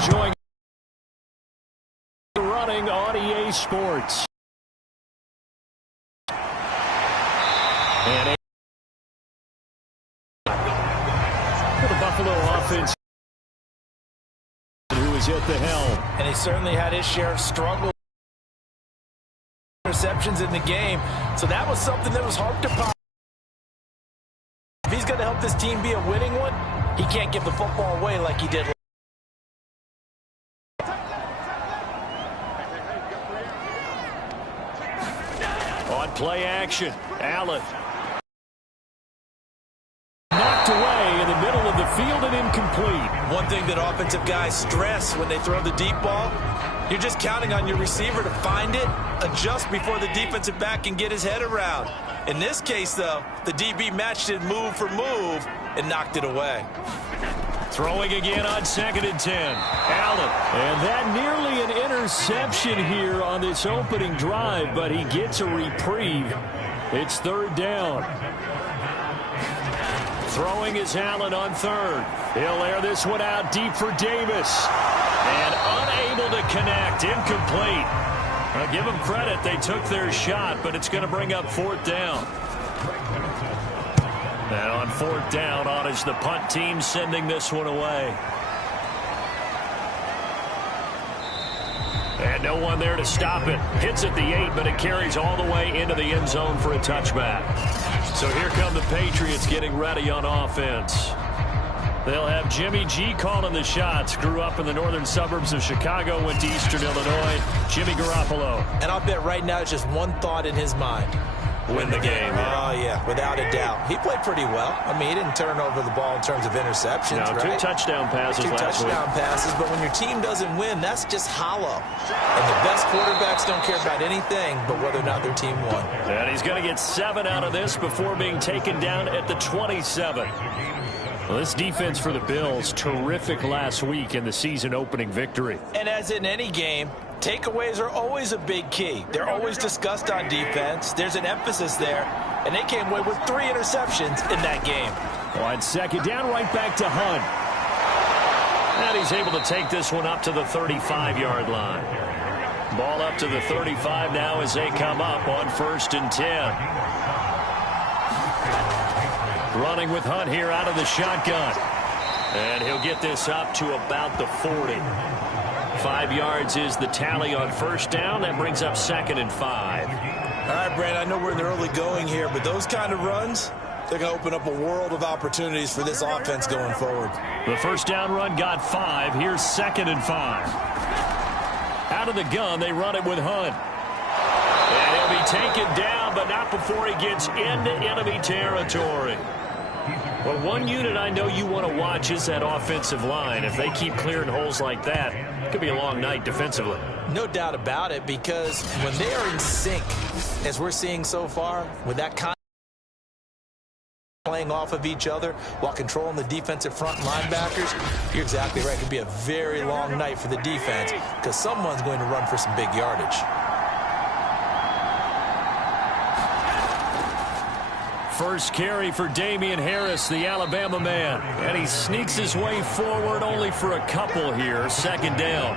enjoying running on EA Sports. And for the Buffalo offense, who is at the helm. And he certainly had his share of struggle. Interceptions in the game. So that was something that was harped upon. If he's going to help this team be a winning one, he can't give the football away like he did. On play action, Allen. Knocked away in the middle of the field and incomplete. One thing that offensive guys stress when they throw the deep ball, you're just counting on your receiver to find it, adjust before the defensive back can get his head around. In this case, though, the DB matched it move for move and knocked it away. Throwing again on 2nd and 10. Allen. And that nearly an interception here on this opening drive, but he gets a reprieve. It's 3rd down. Throwing is Allen on 3rd. He'll air this one out deep for Davis. And unable to connect. Incomplete. I'll give them credit. They took their shot, but it's going to bring up 4th down. And on 4th down, on is the punt team sending this one away. And no one there to stop it. Hits at the 8, but it carries all the way into the end zone for a touchback. So here come the Patriots getting ready on offense. They'll have Jimmy G calling the shots. Grew up in the northern suburbs of Chicago, went to Eastern Illinois. Jimmy Garoppolo. And I'll bet right now it's just one thought in his mind. Win the game. Oh, yeah, without a doubt. He played pretty well. I mean, he didn't turn over the ball in terms of interceptions, no, right? 2 touchdown passes last week. 2 touchdown passes, but when your team doesn't win, that's just hollow. And the best quarterbacks don't care about anything but whether or not their team won. And he's going to get 7 out of this before being taken down at the 27. Well, this defense for the Bills, terrific last week in the season-opening victory. And as in any game, takeaways are always a big key. They're always discussed on defense. There's an emphasis there, and they came away with 3 interceptions in that game. On 2nd down, right back to Hunt. And he's able to take this one up to the 35-yard line. Ball up to the 35 now as they come up on 1st and 10. Running with Hunt here out of the shotgun. And he'll get this up to about the 40. 5 yards is the tally on 1st down. That brings up 2nd and 5. All right, Brent, I know we're in the early going here, but those kind of runs, they're going to open up a world of opportunities for this offense going forward. The 1st down run got 5. Here's 2nd and 5. Out of the gun, they run it with Hunt. And he'll be taken down, but not before he gets into enemy territory. Well, one unit I know you want to watch is that offensive line. If they keep clearing holes like that, it could be a long night defensively. No doubt about it, because when they are in sync, as we're seeing so far, with that kind of playing off of each other while controlling the defensive front linebackers, you're exactly right. It could be a very long night for the defense because someone's going to run for some big yardage. First carry for Damian Harris, the Alabama man. And he sneaks his way forward only for a couple here. 2nd down.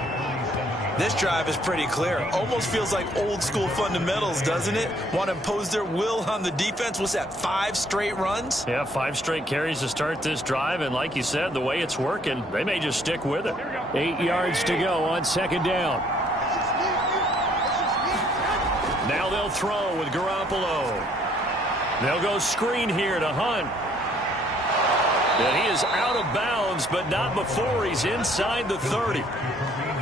This drive is pretty clear. Almost feels like old school fundamentals, doesn't it? Want to impose their will on the defense. What's that, 5 straight runs? Yeah, 5 straight carries to start this drive. And like you said, the way it's working, they may just stick with it. 8 yards to go on 2nd down. Now they'll throw with Garoppolo. They'll go screen here to Hunt. And he is out of bounds, but not before he's inside the 30.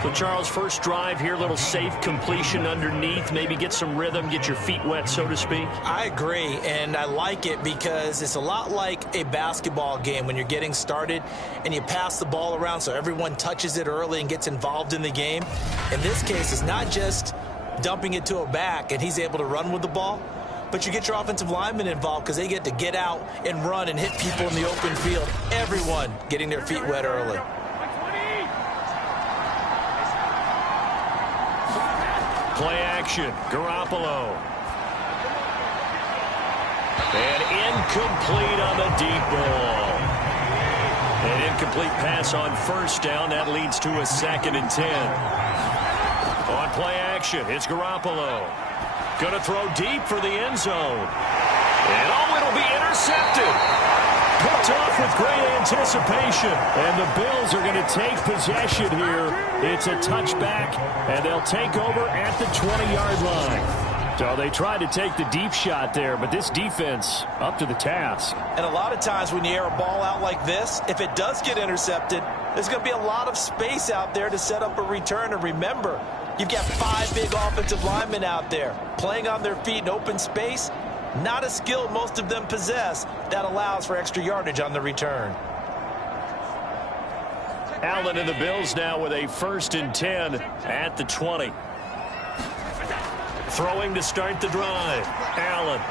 So, Charles, first drive here, little safe completion underneath. Maybe get some rhythm, get your feet wet, so to speak. I agree, and I like it because it's a lot like a basketball game when you're getting started and you pass the ball around so everyone touches it early and gets involved in the game. In this case, it's not just dumping it to a back and he's able to run with the ball, but you get your offensive linemen involved because they get to get out and run and hit people in the open field. Everyone getting their feet wet early. Play action, Garoppolo. And incomplete on the deep ball. An incomplete pass on first down. That leads to a 2nd and 10. On play action, it's Garoppolo. Going to throw deep for the end zone. And it'll be intercepted. Picked off with great anticipation. And the Bills are going to take possession here. It's a touchback, and they'll take over at the 20-yard line. So they tried to take the deep shot there, but this defense up to the task. And a lot of times when you air a ball out like this, if it does get intercepted, there's going to be a lot of space out there to set up a return. And remember, you've got 5 big offensive linemen out there playing on their feet in open space. Not a skill most of them possess. That allows for extra yardage on the return. Allen and the Bills now with a 1st and 10 at the 20. Throwing to start the drive. Allen.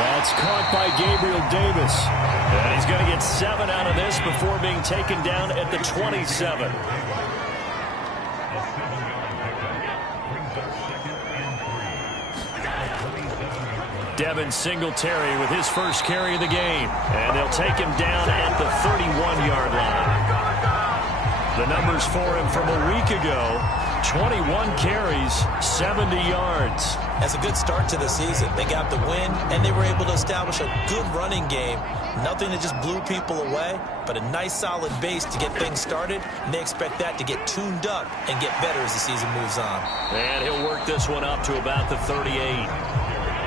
That's caught by Gabriel Davis. And he's going to get 7 out of this before being taken down at the 27. Devin Singletary with his first carry of the game. And they'll take him down at the 31-yard line. The numbers for him from a week ago, 21 carries, 70 yards. That's a good start to the season. They got the win, and they were able to establish a good running game. Nothing that just blew people away, but a nice solid base to get things started, and they expect that to get tuned up and get better as the season moves on. And he'll work this one up to about the 38.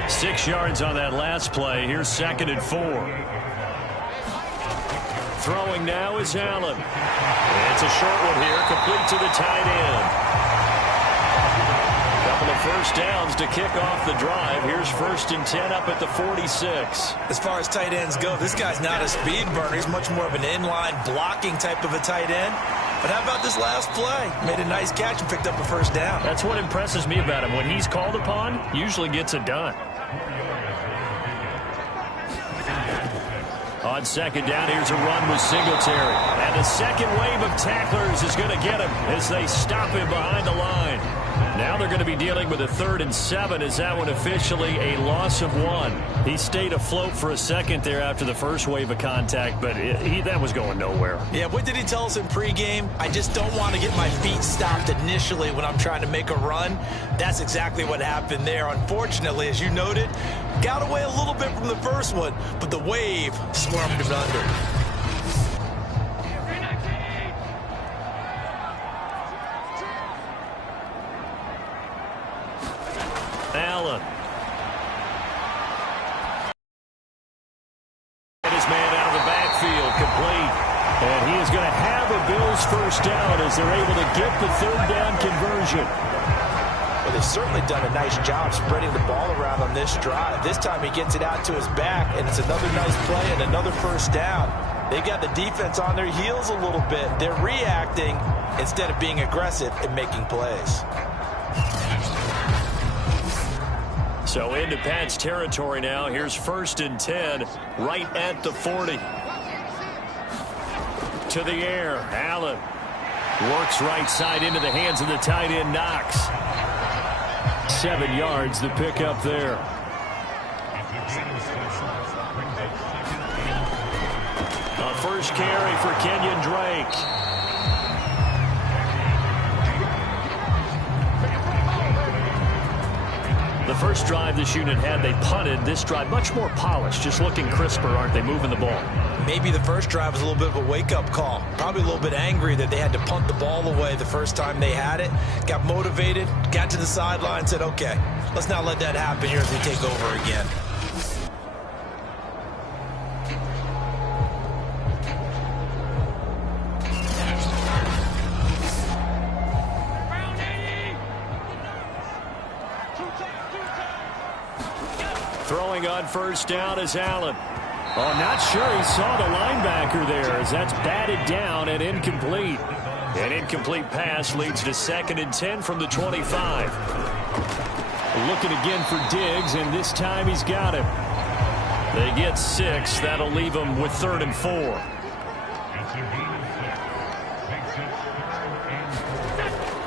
6 yards on that last play. Here's 2nd and 4. Throwing now is Allen. It's a short one here, complete to the tight end. Couple of first downs to kick off the drive. Here's 1st and 10 up at the 46. As far as tight ends go, this guy's not a speed burner. He's much more of an inline blocking type of a tight end. But how about this last play? Made a nice catch and picked up a first down. That's what impresses me about him. When he's called upon, usually gets it done. On 2nd down, here's a run with Singletary. And the second wave of tacklers is going to get him as they stop him behind the line. Now they're going to be dealing with a 3rd and 7. Is that one officially a loss of 1? He stayed afloat for a second there after the first wave of contact, but that was going nowhere. Yeah, what did he tell us in pregame? I just don't want to get my feet stopped initially when I'm trying to make a run. That's exactly what happened there. Unfortunately, as you noted, got away a little bit from the first one, but the wave swarmed him under. Allen. And his man out of the backfield, complete. And he is going to have a Bills first down as they're able to get the 3rd down conversion. Well, they've certainly done a nice job spreading the ball around on this drive. This time he gets it out to his back, and it's another nice play and another first down. They've got the defense on their heels a little bit. They're reacting instead of being aggressive and making plays. So into Pat's territory now. Here's 1st and 10 right at the 40. To the air. Allen works right side into the hands of the tight end Knox. 7 yards the pick up there. A first carry for Kenyon Drake. The first drive this unit had, they punted. This drive, much more polished, just looking crisper, aren't they, moving the ball? Maybe the first drive was a little bit of a wake-up call. Probably a little bit angry that they had to punt the ball away the first time they had it. Got motivated, got to the sideline, said, okay, let's not let that happen here as we take over again. Throwing on first down is Allen. Oh, not sure he saw the linebacker there as that's batted down and incomplete. An incomplete pass leads to 2nd and 10 from the 25. Looking again for Diggs, and this time he's got him. They get 6. That'll leave them with 3rd and 4.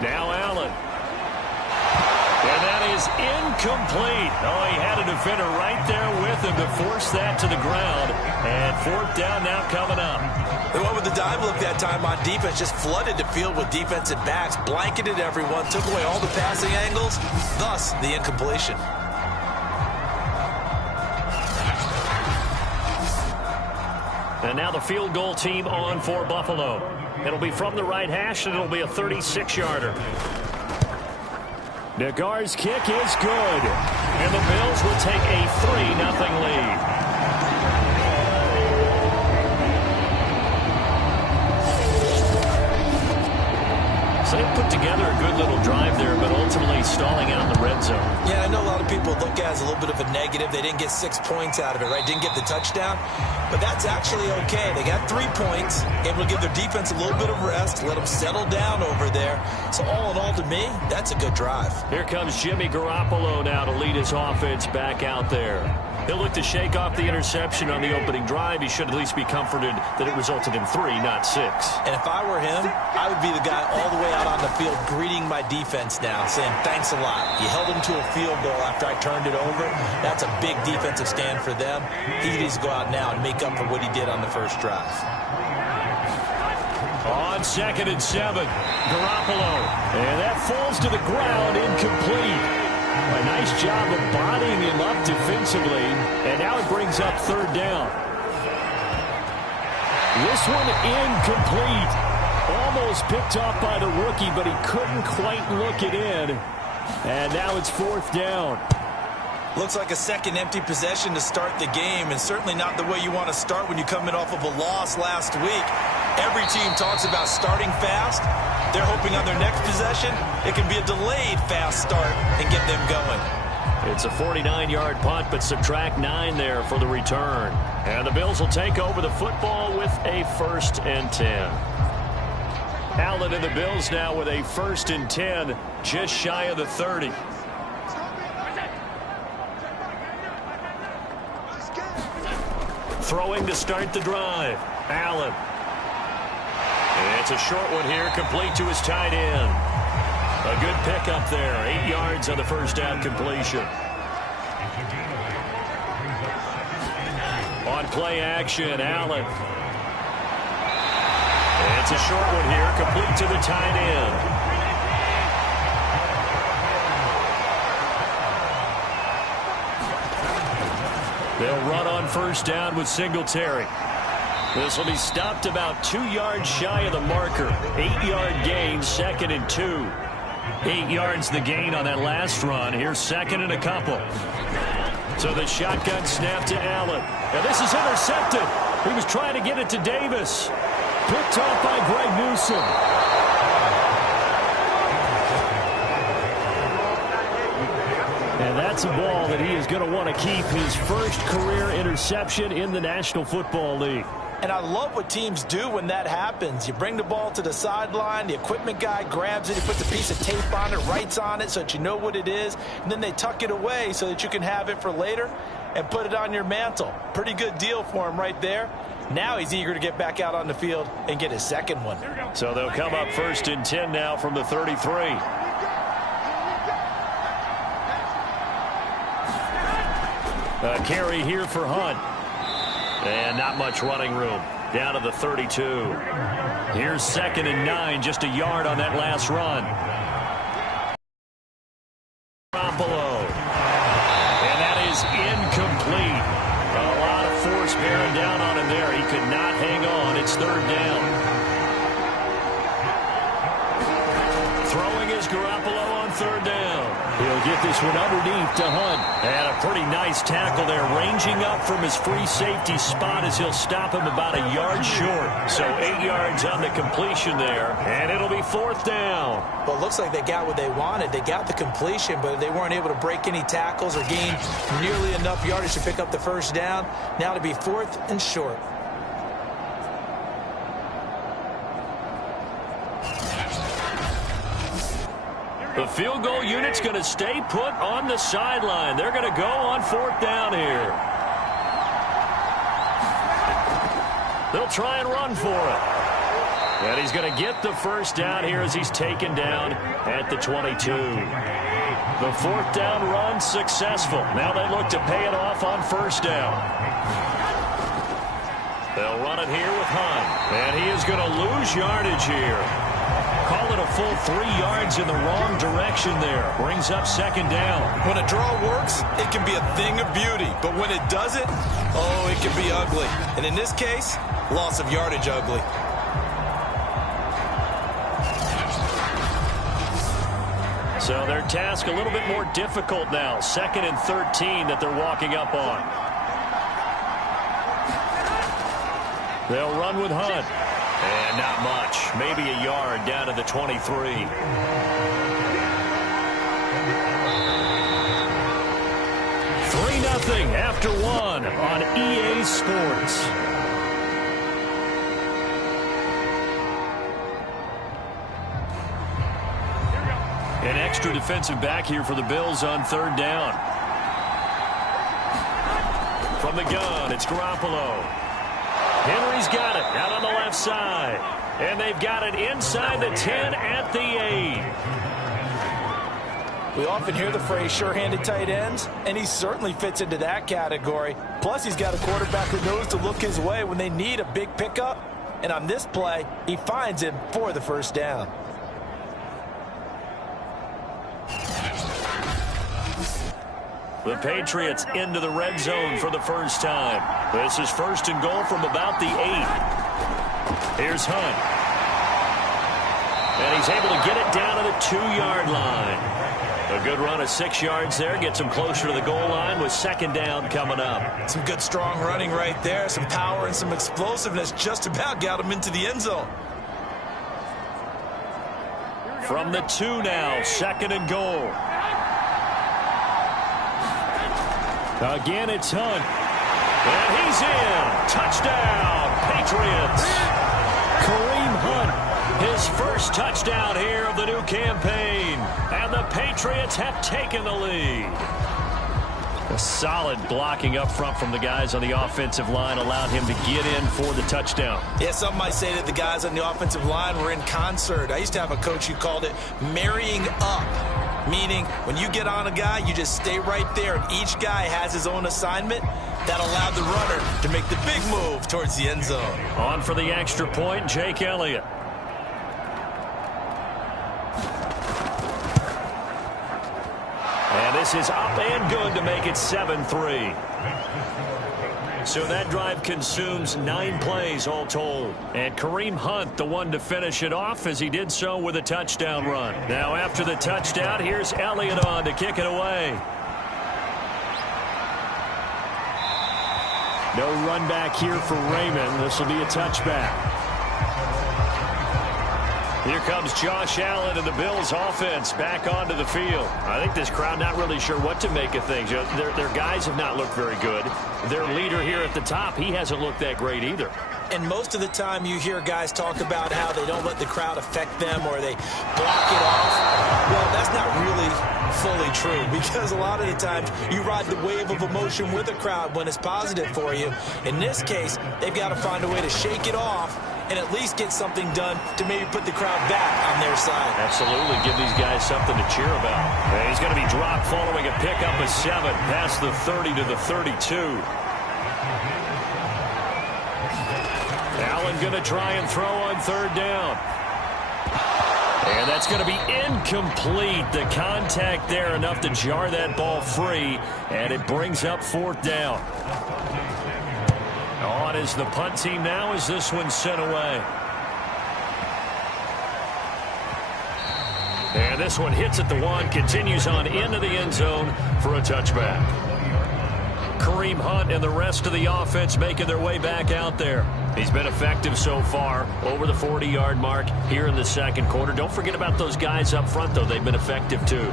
Now Allen. And that is incomplete. Oh, he had a defender right there with him to force that to the ground. And fourth down now coming up. They went with the dive look that time on defense, just flooded the field with defensive backs, blanketed everyone, took away all the passing angles, thus the incompletion. And now the field goal team on for Buffalo. It'll be from the right hash, and it'll be a 36-yarder. Nagar's kick is good. And the Bills will take a 3-0 lead. So they put together a good little drive there, but ultimately stalling out in the red zone. Yeah, I know a lot of people look at it as a little bit of a negative. They didn't get 6 points out of it, right? Didn't get the touchdown. But that's actually okay. They got 3 points, able to give their defense a little bit of rest, let them settle down over there. So all in all, to me, that's a good drive. Here comes Jimmy Garoppolo now to lead his offense back out there. He'll look to shake off the interception on the opening drive. He should at least be comforted that it resulted in 3, not 6. And if I were him, I would be the guy all the way out on the field greeting my defense now, saying thanks a lot. You held him to a field goal after I turned it over. That's a big defensive stand for them. He needs to go out now and make up for what he did on the first drive. On 2nd and 7, Garoppolo. And that falls to the ground, incomplete. A nice job of bodying him up defensively, and now it brings up 3rd down. This one incomplete. Almost picked off by the rookie, but he couldn't quite look it in. And now it's 4th down. Looks like a second empty possession to start the game, and certainly not the way you want to start when you're coming off of a loss last week. Every team talks about starting fast. They're hoping on their next possession, it can be a delayed fast start and get them going. It's a 49-yard punt, but subtract 9 there for the return. And the Bills will take over the football with a 1st and 10. Allen and the Bills now with a 1st and 10, just shy of the 30. Throwing to start the drive. Allen. It's a short one here, complete to his tight end. A good pickup there, 8 yards on the first down completion. On play action, Allen. It's a short one here, complete to the tight end. They'll run on first down with Singletary. This will be stopped about 2 yards shy of the marker. 8-yard gain, 2nd and 2. 8 yards the gain on that last run. Here's 2nd and a couple. So the shotgun snap to Allen. And this is intercepted. He was trying to get it to Davis. Picked off by Greg Newsome. And that's a ball that he is going to want to keep, his first career interception in the National Football League. And I love what teams do when that happens. You bring the ball to the sideline, the equipment guy grabs it, he puts a piece of tape on it, writes on it so that you know what it is, and then they tuck it away so that you can have it for later and put it on your mantle. Pretty good deal for him right there. Now he's eager to get back out on the field and get his second one. So they'll come up 1st and 10 now from the 33. A carry here for Hunt. And not much running room. Down to the 32. Here's 2nd and 9, just a yard on that last run. Garoppolo. And that is incomplete. A lot of force bearing down on him there. He could not hang on. It's 3rd down. Throwing is Garoppolo on 3rd down. He'll get this one underneath to Hunt. And a pretty nice tackle there, ranging up from his free safety spot as he'll stop him about a yard short. So 8 yards on the completion there, and it'll be 4th down. Well, it looks like they got what they wanted. They got the completion, but they weren't able to break any tackles or gain nearly enough yardage to pick up the first down. Now to be 4th and short. The field goal unit's going to stay put on the sideline. They're going to go on 4th down here. They'll try and run for it. And he's going to get the first down here as he's taken down at the 22. The fourth down run successful. Now they look to pay it off on first down. They'll run it here with Hunt. And he is going to lose yardage here. Call it a full 3 yards in the wrong direction there. Brings up second down. When a draw works, it can be a thing of beauty. But when it doesn't, oh, it can be ugly. And in this case, loss of yardage ugly. So their task a little bit more difficult now. 2nd and 13 that they're walking up on. They'll run with Hunt. And not much. Maybe a yard down to the 23. 3-0 after 1 on EA Sports. An extra defensive back here for the Bills on third down. From the gun, it's Garoppolo. Henry's got it out on the left side. And they've got it inside the 10 at the 8. We often hear the phrase sure-handed tight ends, and he certainly fits into that category. Plus, he's got a quarterback who knows to look his way when they need a big pickup. And on this play, he finds him for the first down. The Patriots into the red zone for the first time. This is first and goal from about the 8. Here's Hunt. And he's able to get it down to the 2-yard line. A good run of 6 yards there. Gets him closer to the goal line with second down coming up. Some good strong running right there. Some power and some explosiveness just about got him into the end zone. From the 2 now, 2nd and goal. Again, it's Hunt. And he's in. Touchdown, Patriots. Kareem Hunt, his first touchdown here of the new campaign. And the Patriots have taken the lead. A solid blocking up front from the guys on the offensive line allowed him to get in for the touchdown. Yeah, some might say that the guys on the offensive line were in concert. I used to have a coach who called it marrying up. Meaning, when you get on a guy, you just stay right there, and each guy has his own assignment. That allowed the runner to make the big move towards the end zone. On for the extra point, Jake Elliott. And this is up and good to make it 7-3. So that drive consumes 9 plays all told. And Kareem Hunt, the one to finish it off, as he did so with a touchdown run. Now after the touchdown, here's Elliott on to kick it away. No run back here for Raymond. This will be a touchback. Here comes Josh Allen and the Bills offense back onto the field. I think this crowd not really sure what to make of things. Their guys have not looked very good. Their leader here at the top, he hasn't looked that great either. And most of the time you hear guys talk about how they don't let the crowd affect them or they block it off. Well, that's not really fully true, because a lot of the times you ride the wave of emotion with a crowd when it's positive for you. In this case, they've got to find a way to shake it off and at least get something done to maybe put the crowd back on their side. Absolutely. Give these guys something to cheer about. And he's going to be dropped following a pickup of 7 past the 30 to the 32. Allen going to try and throw on third down. And that's going to be incomplete. The contact there enough to jar that ball free. And it brings up fourth down. On is the punt team now as this one's sent away. And this one hits at the 1, continues on into the end zone for a touchback. Kareem Hunt and the rest of the offense making their way back out there. He's been effective so far, over the 40-yard mark here in the second quarter. Don't forget about those guys up front, though. They've been effective, too.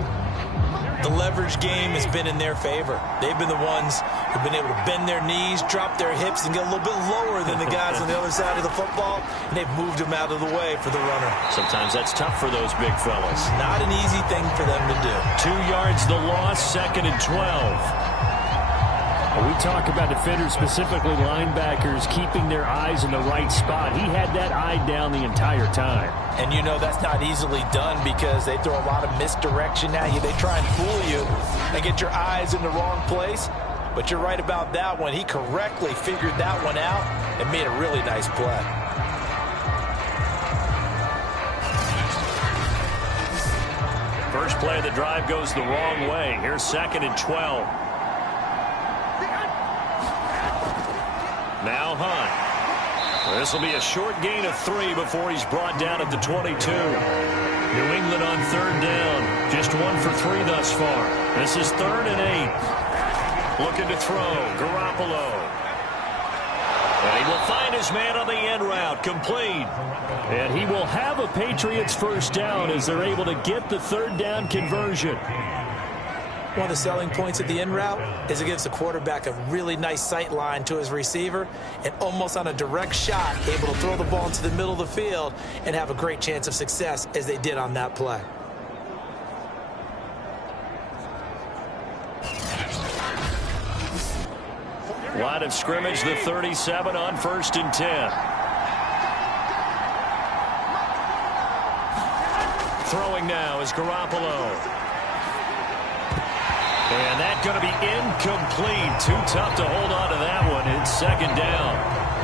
The leverage game has been in their favor. They've been the ones who've been able to bend their knees, drop their hips, and get a little bit lower than the guys on the other side of the football, and they've moved them out of the way for the runner. Sometimes that's tough for those big fellas. Not an easy thing for them to do. 2 yards the loss, 2nd and 12. When we talk about defenders, specifically linebackers, keeping their eyes in the right spot, he had that eye down the entire time. And you know that's not easily done because they throw a lot of misdirection at you. They try and fool you and get your eyes in the wrong place. But you're right about that one. He correctly figured that one out and made a really nice play. First play of the drive goes the wrong way. Here's 2nd and 12. Now Hunt. This will be a short gain of 3 before he's brought down at the 22. New England on 3rd down. Just 1 for 3 thus far. This is 3rd and 8. Looking to throw. Garoppolo. And he will find his man on the end route. Complete. And he will have a Patriots first down as they're able to get the 3rd down conversion. One of the selling points of the end route is it gives the quarterback a really nice sight line to his receiver and almost on a direct shot able to throw the ball into the middle of the field and have a great chance of success as they did on that play. Line of scrimmage, the 37 on 1st and 10. Throwing now is Garoppolo. And that's going to be incomplete. Too tough to hold on to that one. It's 2nd down.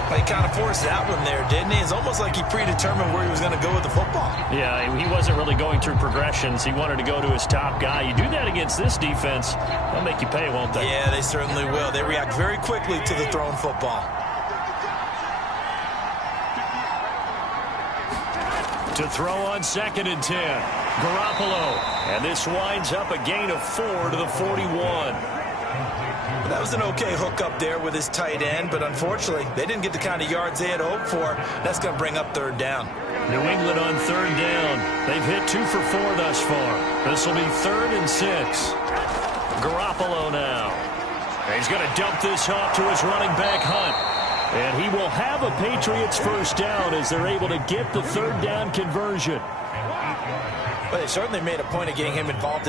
Well, he kind of forced that one there, didn't he? It's almost like he predetermined where he was going to go with the football. Yeah, he wasn't really going through progressions. He wanted to go to his top guy. You do that against this defense, they'll make you pay, won't they? Yeah, they certainly will. They react very quickly to the thrown football. To throw on 2nd and 10. Garoppolo. And this winds up a gain of 4 to the 41. That was an okay hook up there with his tight end, but unfortunately, they didn't get the kind of yards they had hoped for. That's going to bring up 3rd down. New England on 3rd down. They've hit 2 for 4 thus far. This will be 3rd and 6. Garoppolo now. And he's going to dump this off to his running back, Hunt. And he will have a Patriots first down as they're able to get the 3rd down conversion. Well, they certainly made a point of getting him involved.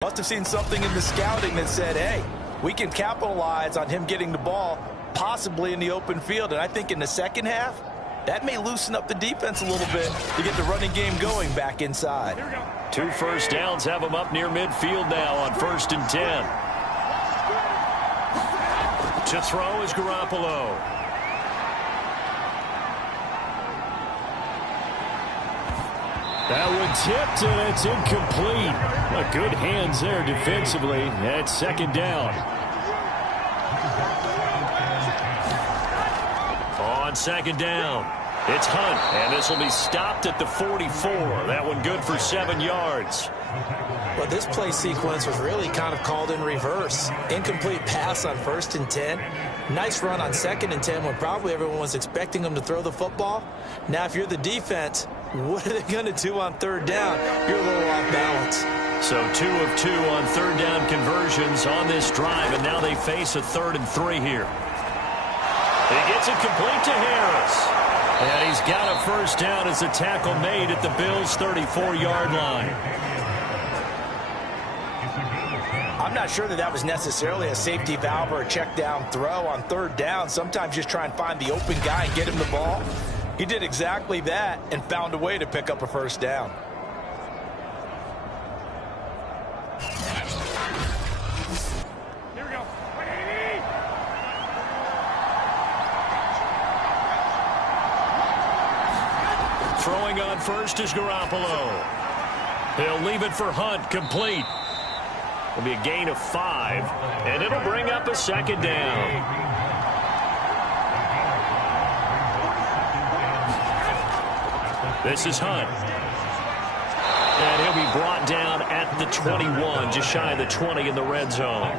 Must have seen something in the scouting that said, hey, we can capitalize on him getting the ball possibly in the open field. And I think in the second half, that may loosen up the defense a little bit to get the running game going back inside. 2 first downs have him up near midfield now on 1st and 10. To throw is Garoppolo. That one tipped, and it's incomplete. Well, good hands there defensively. That's 2nd down. On 2nd down, it's Hunt, and this will be stopped at the 44. That one good for 7 yards. Well, this play sequence was really kind of called in reverse. Incomplete pass on 1st and 10. Nice run on 2nd and 10 when probably everyone was expecting him to throw the football. Now, if you're the defense, what are they going to do on 3rd down? You're a little off balance. So 2 of 2 on 3rd down conversions on this drive, and now they face a 3rd and 3 here. He gets it complete to Harris. And he's got a first down as the tackle made at the Bills' 34-yard line. I'm not sure that was necessarily a safety valve or a check down throw on 3rd down. Sometimes just try and find the open guy and get him the ball. He did exactly that and found a way to pick up a first down. Here we go. Throwing on first is Garoppolo. He'll leave it for Hunt, complete. It'll be a gain of 5, and it'll bring up a 2nd down. This is Hunt. And he'll be brought down at the 21, just shy of the 20 in the red zone.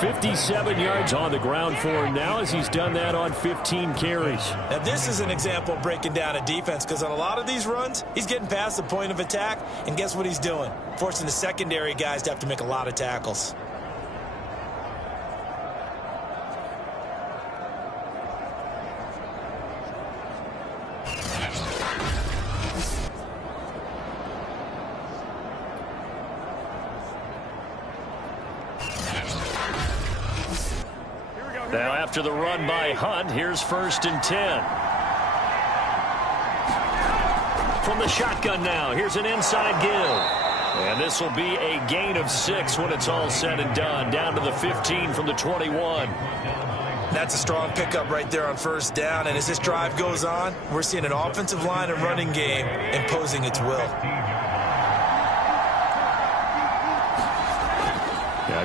57 yards on the ground for him now as he's done that on 15 carries. Now, this is an example of breaking down a defense because on a lot of these runs, he's getting past the point of attack, and guess what he's doing? Forcing the secondary guys to have to make a lot of tackles. Now after the run by Hunt, here's 1st and 10. From the shotgun now, here's an inside give. And this will be a gain of 6 when it's all said and done. Down to the 15 from the 21. That's a strong pickup right there on 1st down. And as this drive goes on, we're seeing an offensive line and running game imposing its will.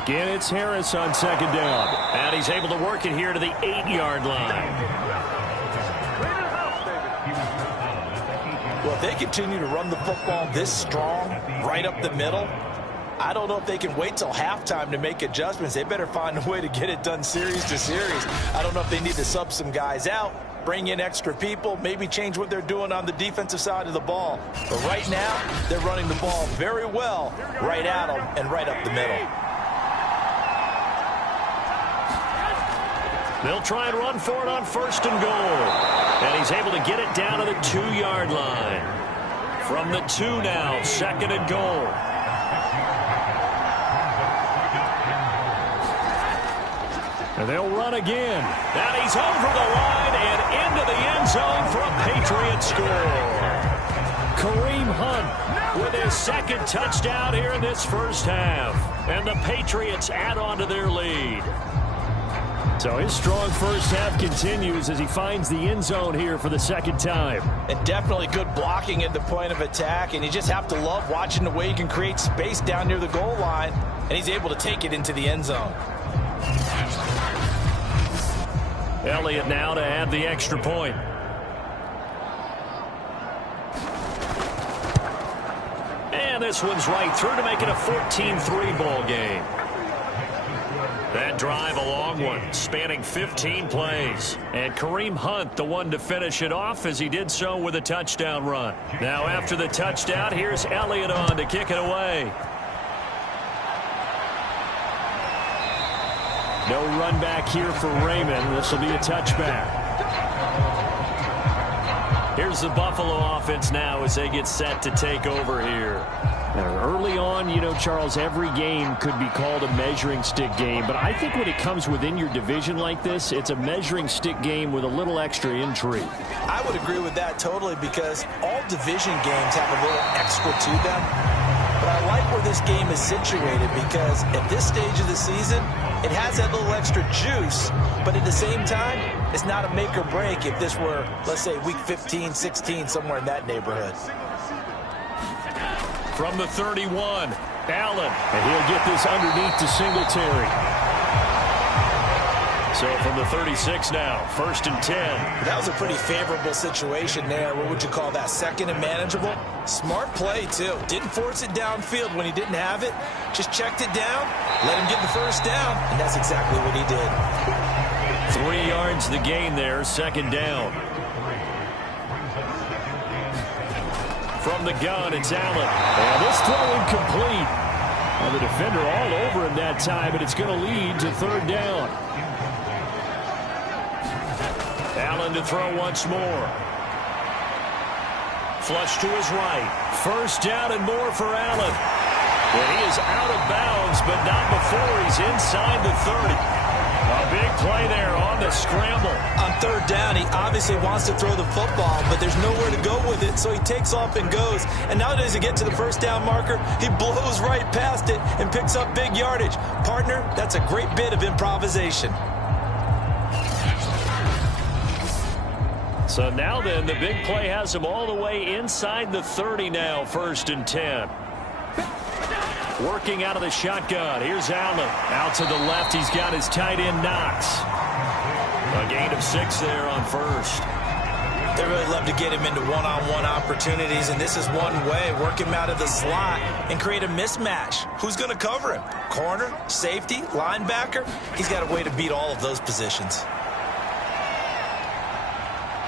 Again, it's Harris on 2nd down. And he's able to work it here to the 8-yard line. Well, if they continue to run the football this strong, right up the middle, I don't know if they can wait till halftime to make adjustments. They better find a way to get it done series to series. I don't know if they need to sub some guys out, bring in extra people, maybe change what they're doing on the defensive side of the ball. But right now, they're running the ball very well right at them and right up the middle. They'll try and run for it on 1st and goal. And he's able to get it down to the 2-yard line. From the 2 now, 2nd and goal. And they'll run again. And he's over the line and into the end zone for a Patriot score. Kareem Hunt with his 2nd touchdown here in this 1st half. And the Patriots add on to their lead. So his strong 1st half continues as he finds the end zone here for the 2nd time. And definitely good blocking at the point of attack. And you just have to love watching the way he can create space down near the goal line. And he's able to take it into the end zone. Elliott now to add the extra point. And this one's right through to make it a 14-3 ball game. That drive a long one, spanning 15 plays. And Kareem Hunt, the one to finish it off as he did so with a touchdown run. Now after the touchdown, here's Elliott on to kick it away. No run back here for Raymond. This will be a touchback. Here's the Buffalo offense now as they get set to take over here. Now, early on, you know, Charles, every game could be called a measuring stick game. But I think when it comes within your division like this, it's a measuring stick game with a little extra intrigue. I would agree with that totally because all division games have a little extra to them. But I like where this game is situated because at this stage of the season, it has that little extra juice, but at the same time, it's not a make or break if this were, let's say, week 15, 16, somewhere in that neighborhood. From the 31, Allen, and he'll get this underneath to Singletary. So from the 36 now, 1st and 10. That was a pretty favorable situation there. What would you call that? 2nd and manageable? Smart play, too. Didn't force it downfield when he didn't have it. Just checked it down, let him get the 1st down, and that's exactly what he did. 3 yards the gain there, 2nd down. From the gun, it's Allen. And this throw incomplete. Well, the defender all over him that time, but it's going to lead to 3rd down. Allen to throw once more. Flush to his right. 1st down and more for Allen. And he is out of bounds, but not before he's inside the 30. A big play there on the scramble. On 3rd down, he obviously wants to throw the football, but there's nowhere to go with it, so he takes off and goes. And now does he get to the 1st down marker? He blows right past it and picks up big yardage. Partner, that's a great bit of improvisation. So now then, the big play has him all the way inside the 30 now, 1st and 10. Working out of the shotgun. Here's Allen. Out to the left, he's got his tight end Knox. A gain of 6 there on 1st. They really love to get him into one-on-one opportunities, and this is one way. Work him out of the slot and create a mismatch. Who's going to cover him? Corner, safety, linebacker? He's got a way to beat all of those positions.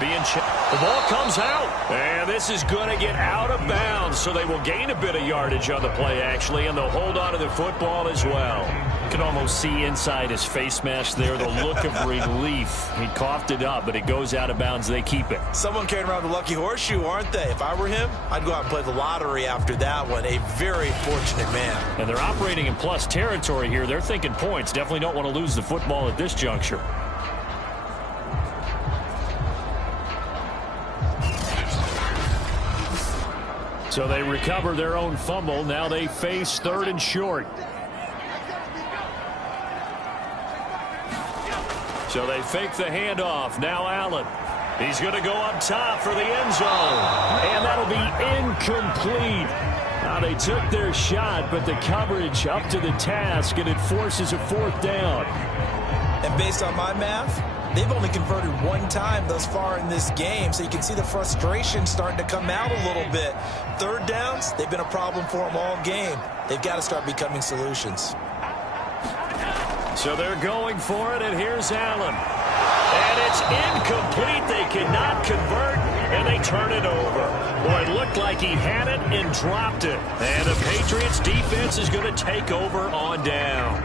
The ball comes out, and this is going to get out of bounds, so they will gain a bit of yardage on the play, actually, and they'll hold on to the football as well. You can almost see inside his face mask there the look of relief. He coughed it up, but it goes out of bounds. They keep it. Someone carrying around the lucky horseshoe, aren't they? If I were him, I'd go out and play the lottery after that one. A very fortunate man. And they're operating in plus territory here. They're thinking points. Definitely don't want to lose the football at this juncture. So they recover their own fumble. Now they face 3rd and short. So they fake the handoff. Now Allen. He's going to go up top for the end zone. And that'll be incomplete. Now they took their shot, but the coverage up to the task, and it forces a 4th down. And based on my math, they've only converted 1 time thus far in this game, so you can see the frustration starting to come out a little bit. 3rd downs, they've been a problem for them all game. They've got to start becoming solutions. So they're going for it, and here's Allen. And it's incomplete. They cannot convert, and they turn it over. Boy, it looked like he had it and dropped it. And the Patriots defense is going to take over on down.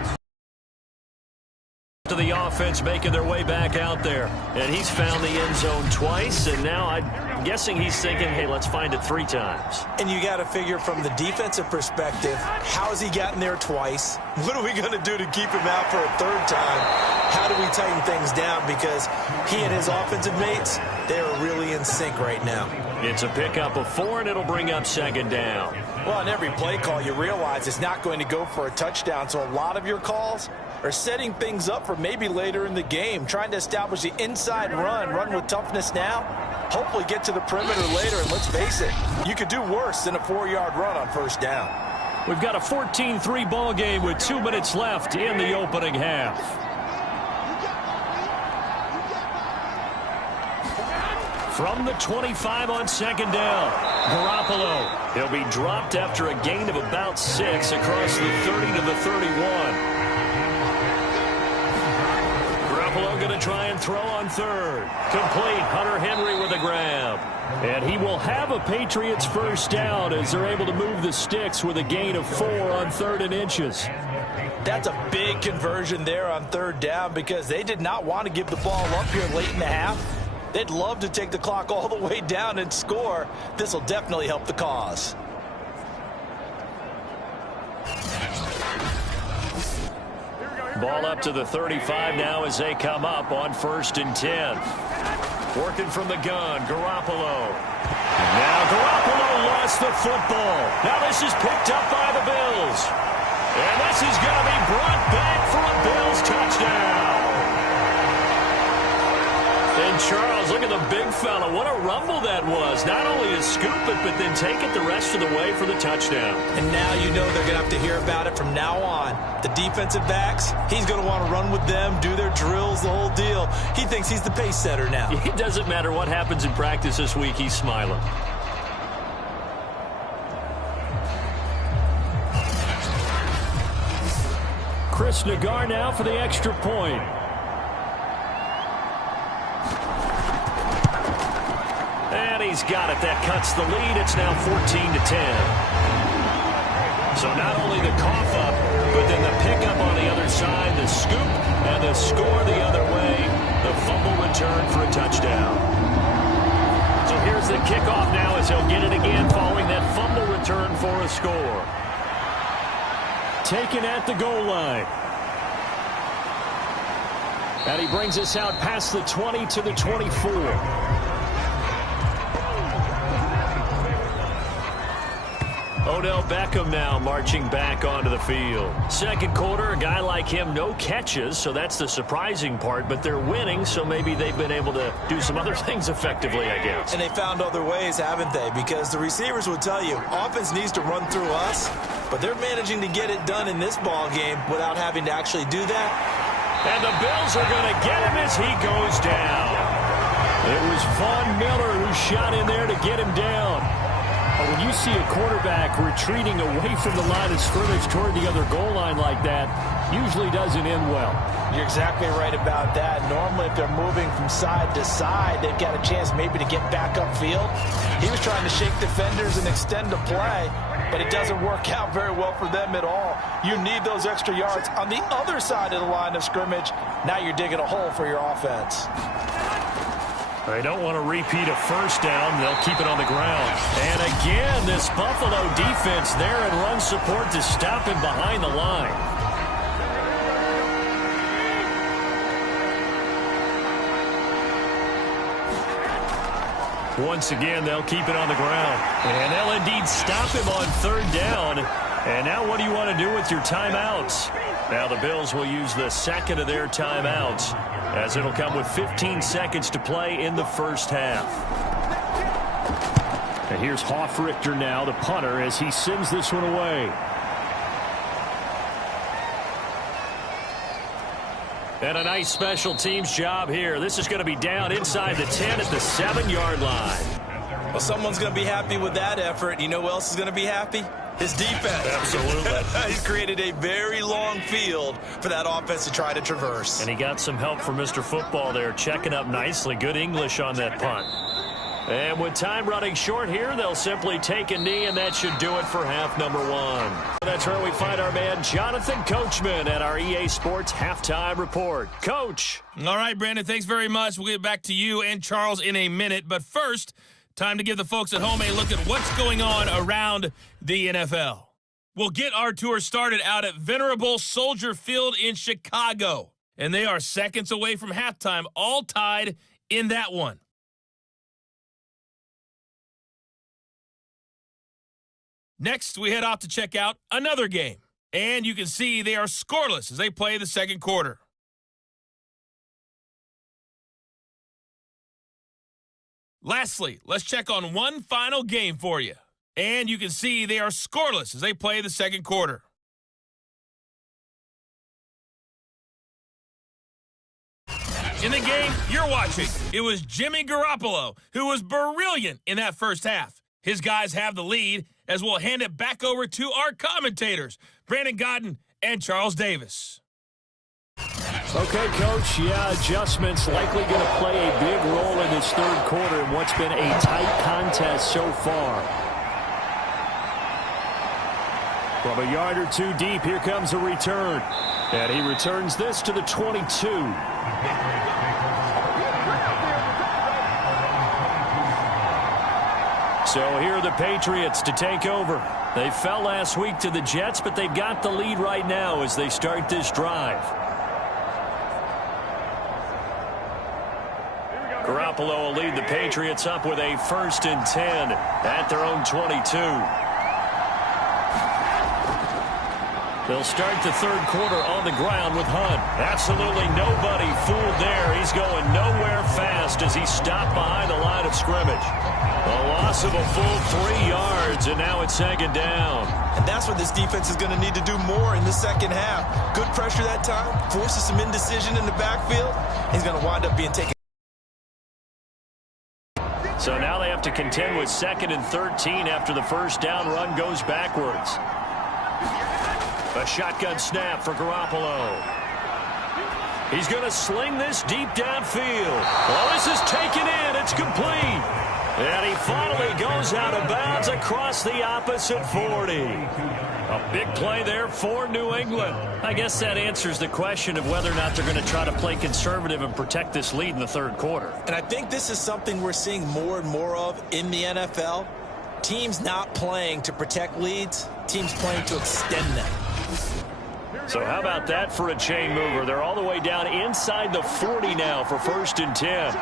To the offense making their way back out there. And he's found the end zone twice, and now I'm guessing he's thinking, hey, let's find it 3 times. And you got to figure from the defensive perspective, how has he gotten there twice? What are we going to do to keep him out for a 3rd time? How do we tighten things down? Because he and his offensive mates, they're really in sync right now. It's a pickup of 4, and it'll bring up 2nd down. Well, on every play call, you realize it's not going to go for a touchdown, so a lot of your calls are setting things up for maybe later in the game, trying to establish the inside run with toughness now, hopefully get to the perimeter later, and let's face it, you could do worse than a 4-yard run on 1st down. We've got a 14-3 ball game with 2 minutes left in the opening half. From the 25 on 2nd down, Garoppolo. He'll be dropped after a gain of about 6 across the 30 to the 31. Going to try and throw on 3rd. Complete. Hunter Henry with a grab. And he will have a Patriots 1st down as they're able to move the sticks with a gain of 4 on 3rd and inches. That's a big conversion there on 3rd down because they did not want to give the ball up here late in the half. They'd love to take the clock all the way down and score. This will definitely help the cause. Ball up to the 35 now as they come up on 1st and 10. Working from the gun, Garoppolo. Now Garoppolo lost the football. Now this is picked up by the Bills. And this is going to be brought back for a Bills touchdown. And Charles, look at the big fella. What a rumble that was. Not only to scoop it, but then take it the rest of the way for the touchdown. And now you know they're going to have to hear about it from now on. The defensive backs, he's going to want to run with them, do their drills, the whole deal. He thinks he's the pace setter now. It doesn't matter what happens in practice this week. He's smiling. Chris Nagar now for the extra point. And he's got it. That cuts the lead. It's now 14-10. So not only the cough up, but then the pickup on the other side, the scoop, and the score the other way. The fumble return for a touchdown. So here's the kickoff now as he'll get it again following that fumble return for a score. Taken at the goal line. And he brings us out past the 20 to the 24. Odell Beckham now marching back onto the field. 2nd quarter, a guy like him, no catches, so that's the surprising part, but they're winning, so maybe they've been able to do some other things effectively, I guess. And they found other ways, haven't they? Because the receivers would tell you, offense needs to run through us, but they're managing to get it done in this ball game without having to actually do that. And the Bills are going to get him as he goes down. It was Von Miller who shot in there to get him down. When you see a quarterback retreating away from the line of scrimmage toward the other goal line like that, usually doesn't end well. You're exactly right about that. Normally, if they're moving from side to side, they've got a chance maybe to get back upfield. He was trying to shake defenders and extend the play, but it doesn't work out very well for them at all. You need those extra yards on the other side of the line of scrimmage. Now you're digging a hole for your offense. They don't want to repeat a 1st down. They'll keep it on the ground. And again, this Buffalo defense there and run support to stop him behind the line. Once again, they'll keep it on the ground. And they'll indeed stop him on third down. And now what do you want to do with your timeouts? Now the Bills will use the second of their timeouts, as it'll come with 15 seconds to play in the first half. And here's Hofrichter now, the punter, as he sends this one away. And a nice special teams job here. This is going to be down inside the 10 at the 7-yard line. Well, someone's going to be happy with that effort. You know who else is going to be happy? His defense. Absolutely. He's created a very long field for that offense to try to traverse. And he got some help from Mr. Football there, checking up nicely. Good English on that punt. And with time running short here, they'll simply take a knee, and that should do it for half number one. That's where we find our man Jonathan Coachman at our EA Sports Halftime Report. Coach. All right, Brandon, thanks very much. We'll get back to you and Charles in a minute. But first, time to give the folks at home a look at what's going on around the NFL. We'll get our tour started out at Venerable Soldier Field in Chicago. And they are seconds away from halftime, all tied in that one. Next, we head off to check out another game. And you can see they are scoreless as they play the second quarter. Lastly, let's check on one final game for you. And you can see they are scoreless as they play the second quarter. In the game you're watching, it was Jimmy Garoppolo who was brilliant in that first half. His guys have the lead, as we'll hand it back over to our commentators, Brandon Godden and Charles Davis. Okay, Coach, adjustments likely going to play a big role in this third quarter in what's been a tight contest so far. From a yard or two deep, here comes a return. And he returns this to the 22. So here are the Patriots to take over. They fell last week to the Jets, but they've got the lead right now as they start this drive. Garoppolo will lead the Patriots up with a 1st and 10 at their own 22. They'll start the third quarter on the ground with Hunt. Absolutely nobody fooled there. He's going nowhere fast as he's stopped behind the line of scrimmage. A loss of a full 3 yards, and now it's second down. And that's what this defense is going to need to do more in the second half. Good pressure that time, forces some indecision in the backfield. He's going to wind up being taken. So now they have to contend with 2nd and 13 after the first down run goes backwards. A shotgun snap for Garoppolo. He's going to sling this deep downfield. Well, this is taken in. It's complete. And he finally goes out of bounds across the opposite 40. A big play there for New England. I guess that answers the question of whether or not they're going to try to play conservative and protect this lead in the third quarter. And I think this is something we're seeing more and more of in the NFL. Teams not playing to protect leads, teams playing to extend them. So how about that for a chain mover? They're all the way down inside the 40 now for 1st and 10.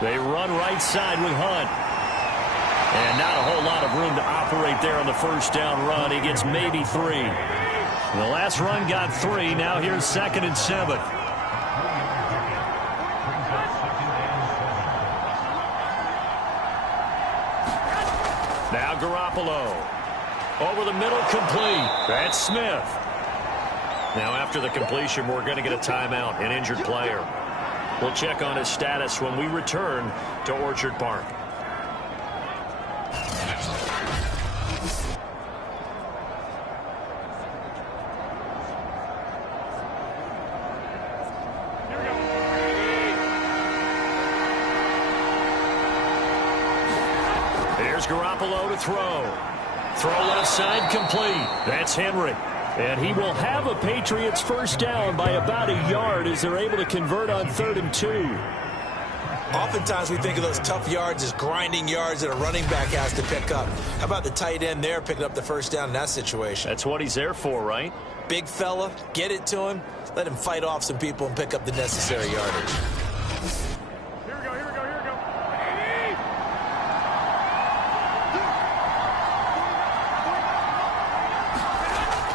They run right side with Hunt. And not a whole lot of room to operate there on the first down run. He gets maybe 3. The last run got 3. Now here's 2nd and 7. Now Garoppolo. Over the middle, complete. That's Smith. Now after the completion, we're going to get a timeout, an injured player. We'll check on his status when we return to Orchard Park. Here's Garoppolo to throw. Throw left side complete. That's Henry. And he will have a Patriots first down by about a yard as they're able to convert on 3rd and 2. Oftentimes we think of those tough yards as grinding yards that a running back has to pick up. How about the tight end there picking up the first down in that situation? That's what he's there for, right? Big fella, get it to him, let him fight off some people and pick up the necessary yardage. Here we go.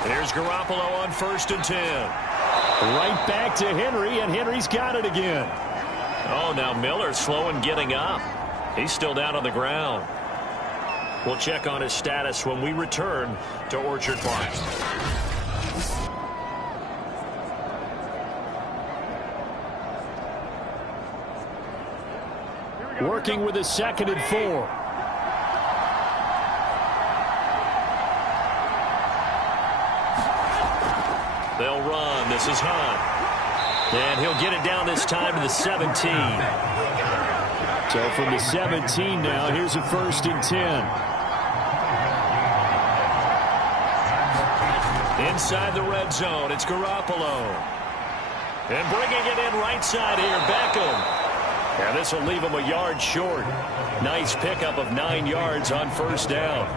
Here's Garoppolo on 1st and 10. Right back to Henry, and Henry's got it again. Oh, now Miller slow in getting up. He's still down on the ground. We'll check on his status when we return to Orchard Park. Working with a 2nd and 4. They'll run. This is Hunt. And he'll get it down this time to the 17. So from the 17 now, here's a 1st and 10. Inside the red zone, it's Garoppolo. And bringing it in right side here, Beckham. And this will leave him a yard short. Nice pickup of 9 yards on 1st down.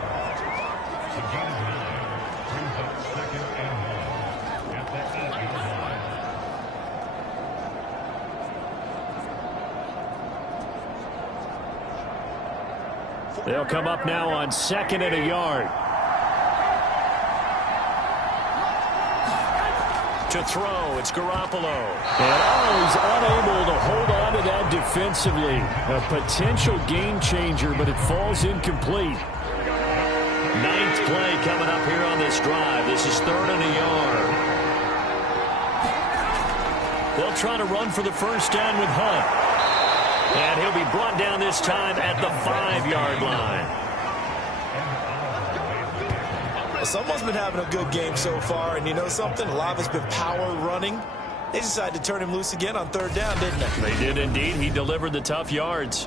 They'll come up now on 2nd and a yard. To throw, it's Garoppolo. And he's unable to hold on to that defensively. A potential game changer, but it falls incomplete. 9th play coming up here on this drive. This is 3rd and a yard. They'll try to run for the 1st down with Hunt. And he'll be brought down this time at the 5-yard line. Well, someone's been having a good game so far, and you know something? A lot of it's been power running. They decided to turn him loose again on 3rd down, didn't they? They did indeed. He delivered the tough yards.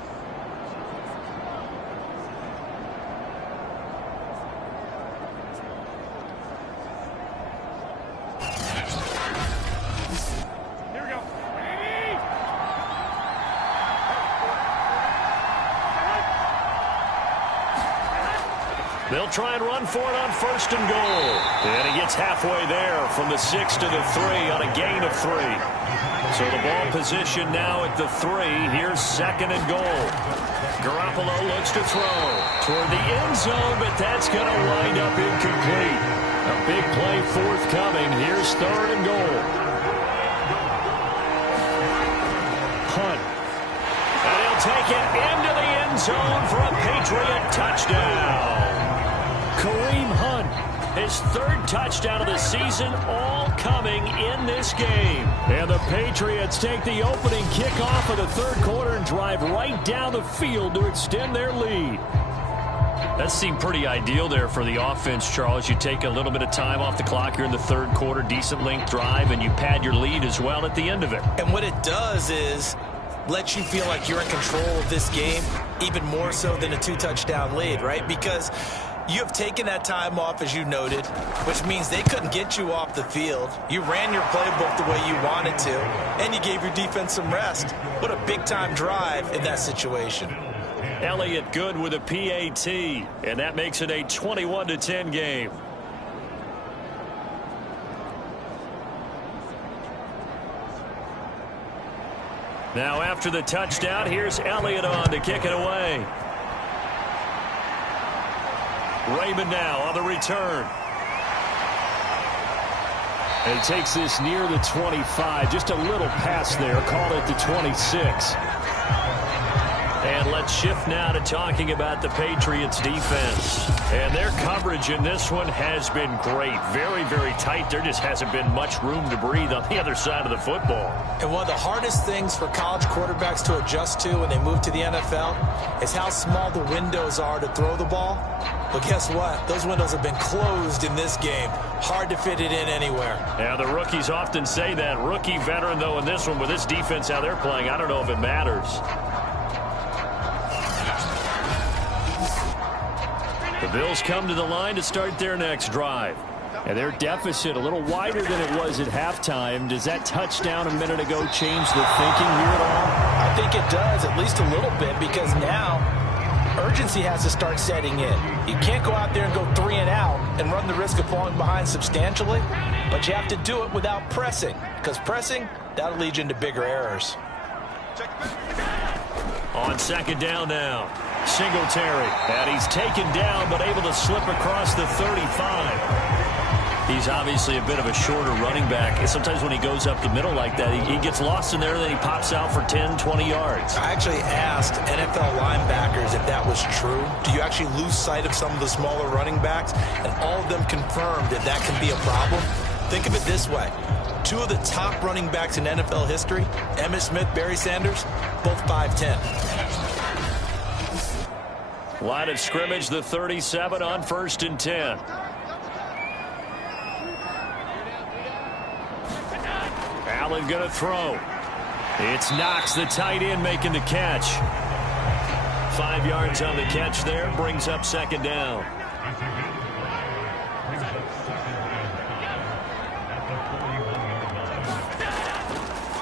They'll try and run for it on 1st and goal. And he gets halfway there from the 6 to the 3 on a gain of 3. So the ball position now at the 3. Here's 2nd and goal. Garoppolo looks to throw toward the end zone, but that's going to wind up incomplete. A big play forthcoming. Here's 3rd and goal. Hunt. And he'll take it into the end zone for a Patriot touchdown. Kareem Hunt, his 3rd touchdown of the season, all coming in this game. And the Patriots take the opening kickoff of the 3rd quarter and drive right down the field to extend their lead. That seemed pretty ideal there for the offense, Charles. You take a little bit of time off the clock here in the 3rd quarter, decent length drive, and you pad your lead as well at the end of it. And what it does is let you feel like you're in control of this game, even more so than a 2-touchdown lead, right? Because you have taken that time off, as you noted, which means they couldn't get you off the field. You ran your playbook the way you wanted to, and you gave your defense some rest. What a big-time drive in that situation. Elliott good with a PAT, and that makes it a 21-10 game. Now after the touchdown, here's Elliott on to kick it away. Raymond now on the return. And he takes this near the 25. Just a little pass there. Call it the 26. And let's shift now to talking about the Patriots defense. And their coverage in this one has been great. Very, very tight. There just hasn't been much room to breathe on the other side of the football. And one of the hardest things for college quarterbacks to adjust to when they move to the NFL is how small the windows are to throw the ball. But guess what? Those windows have been closed in this game. Hard to fit it in anywhere. Yeah, the rookies often say that. Rookie, veteran, though, in this one, with this defense how they're playing, I don't know if it matters. The Bills come to the line to start their next drive. And their deficit a little wider than it was at halftime. Does that touchdown a minute ago change the thinking here at all? I think it does, at least a little bit, because now urgency has to start setting in. You can't go out there and go 3 and out and run the risk of falling behind substantially, but you have to do it without pressing, because pressing, that'll lead you into bigger errors. On second down now, Singletary, and he's taken down but able to slip across the 35. He's obviously a bit of a shorter running back. And sometimes when he goes up the middle like that, he gets lost in there, then he pops out for 10, 20 yards. I actually asked NFL linebackers if that was true. Do you actually lose sight of some of the smaller running backs? And all of them confirmed that that can be a problem. Think of it this way. Two of the top running backs in NFL history, Emmitt Smith, Barry Sanders, both 5'10". Line of scrimmage, the 37 on 1st and 10. Allen going to throw. It's Knox, the tight end, making the catch. 5 yards on the catch there, brings up 2nd down.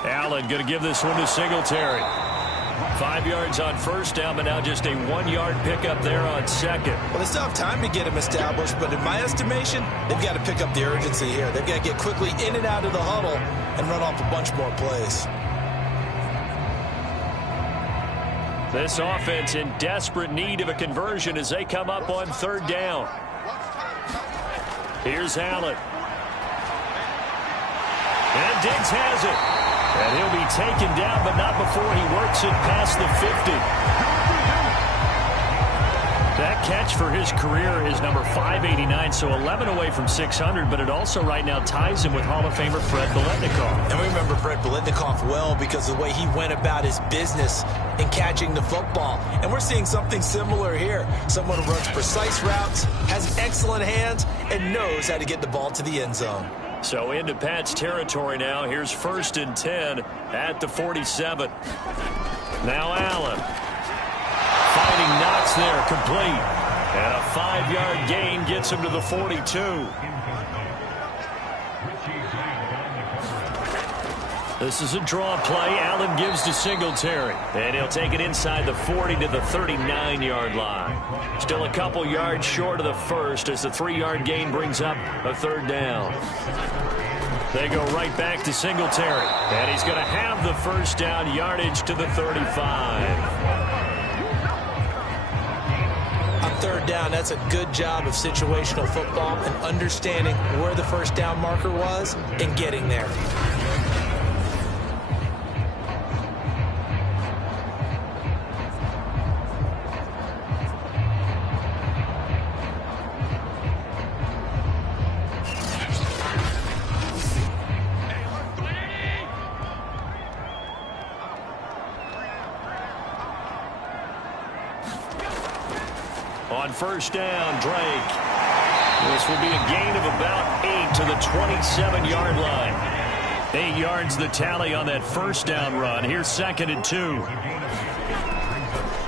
Allen going to give this one to Singletary. 5 yards on 1st down, but now just a 1-yard pickup there on 2nd. Well, they still have time to get him established, but in my estimation, they've got to pick up the urgency here. They've got to get quickly in and out of the huddle and run off a bunch more plays. This offense in desperate need of a conversion as they come up on 3rd down. Here's Allen. And Diggs has it. And he'll be taken down, but not before he works it past the 50. That catch for his career is number 589, so 11 away from 600, but it also right now ties him with Hall of Famer Fred Biletnikoff. And we remember Fred Biletnikoff well because of the way he went about his business in catching the football. And we're seeing something similar here. Someone who runs precise routes, has excellent hands, and knows how to get the ball to the end zone. So into Pat's territory now. Here's 1st and 10 at the 47. Now Allen. Finding Knox there, complete. And a 5-yard gain gets him to the 42. This is a draw play. Allen gives to Singletary. And he'll take it inside the 40 to the 39-yard line. Still a couple yards short of the 1st as the 3-yard gain brings up a 3rd down. They go right back to Singletary. And he's going to have the 1st down, yardage to the 35. On 3rd down, that's a good job of situational football and understanding where the 1st down marker was and getting there. On 1st down, Drake. This will be a gain of about 8 to the 27-yard line. 8 yards the tally on that 1st down run. Here's 2nd and 2.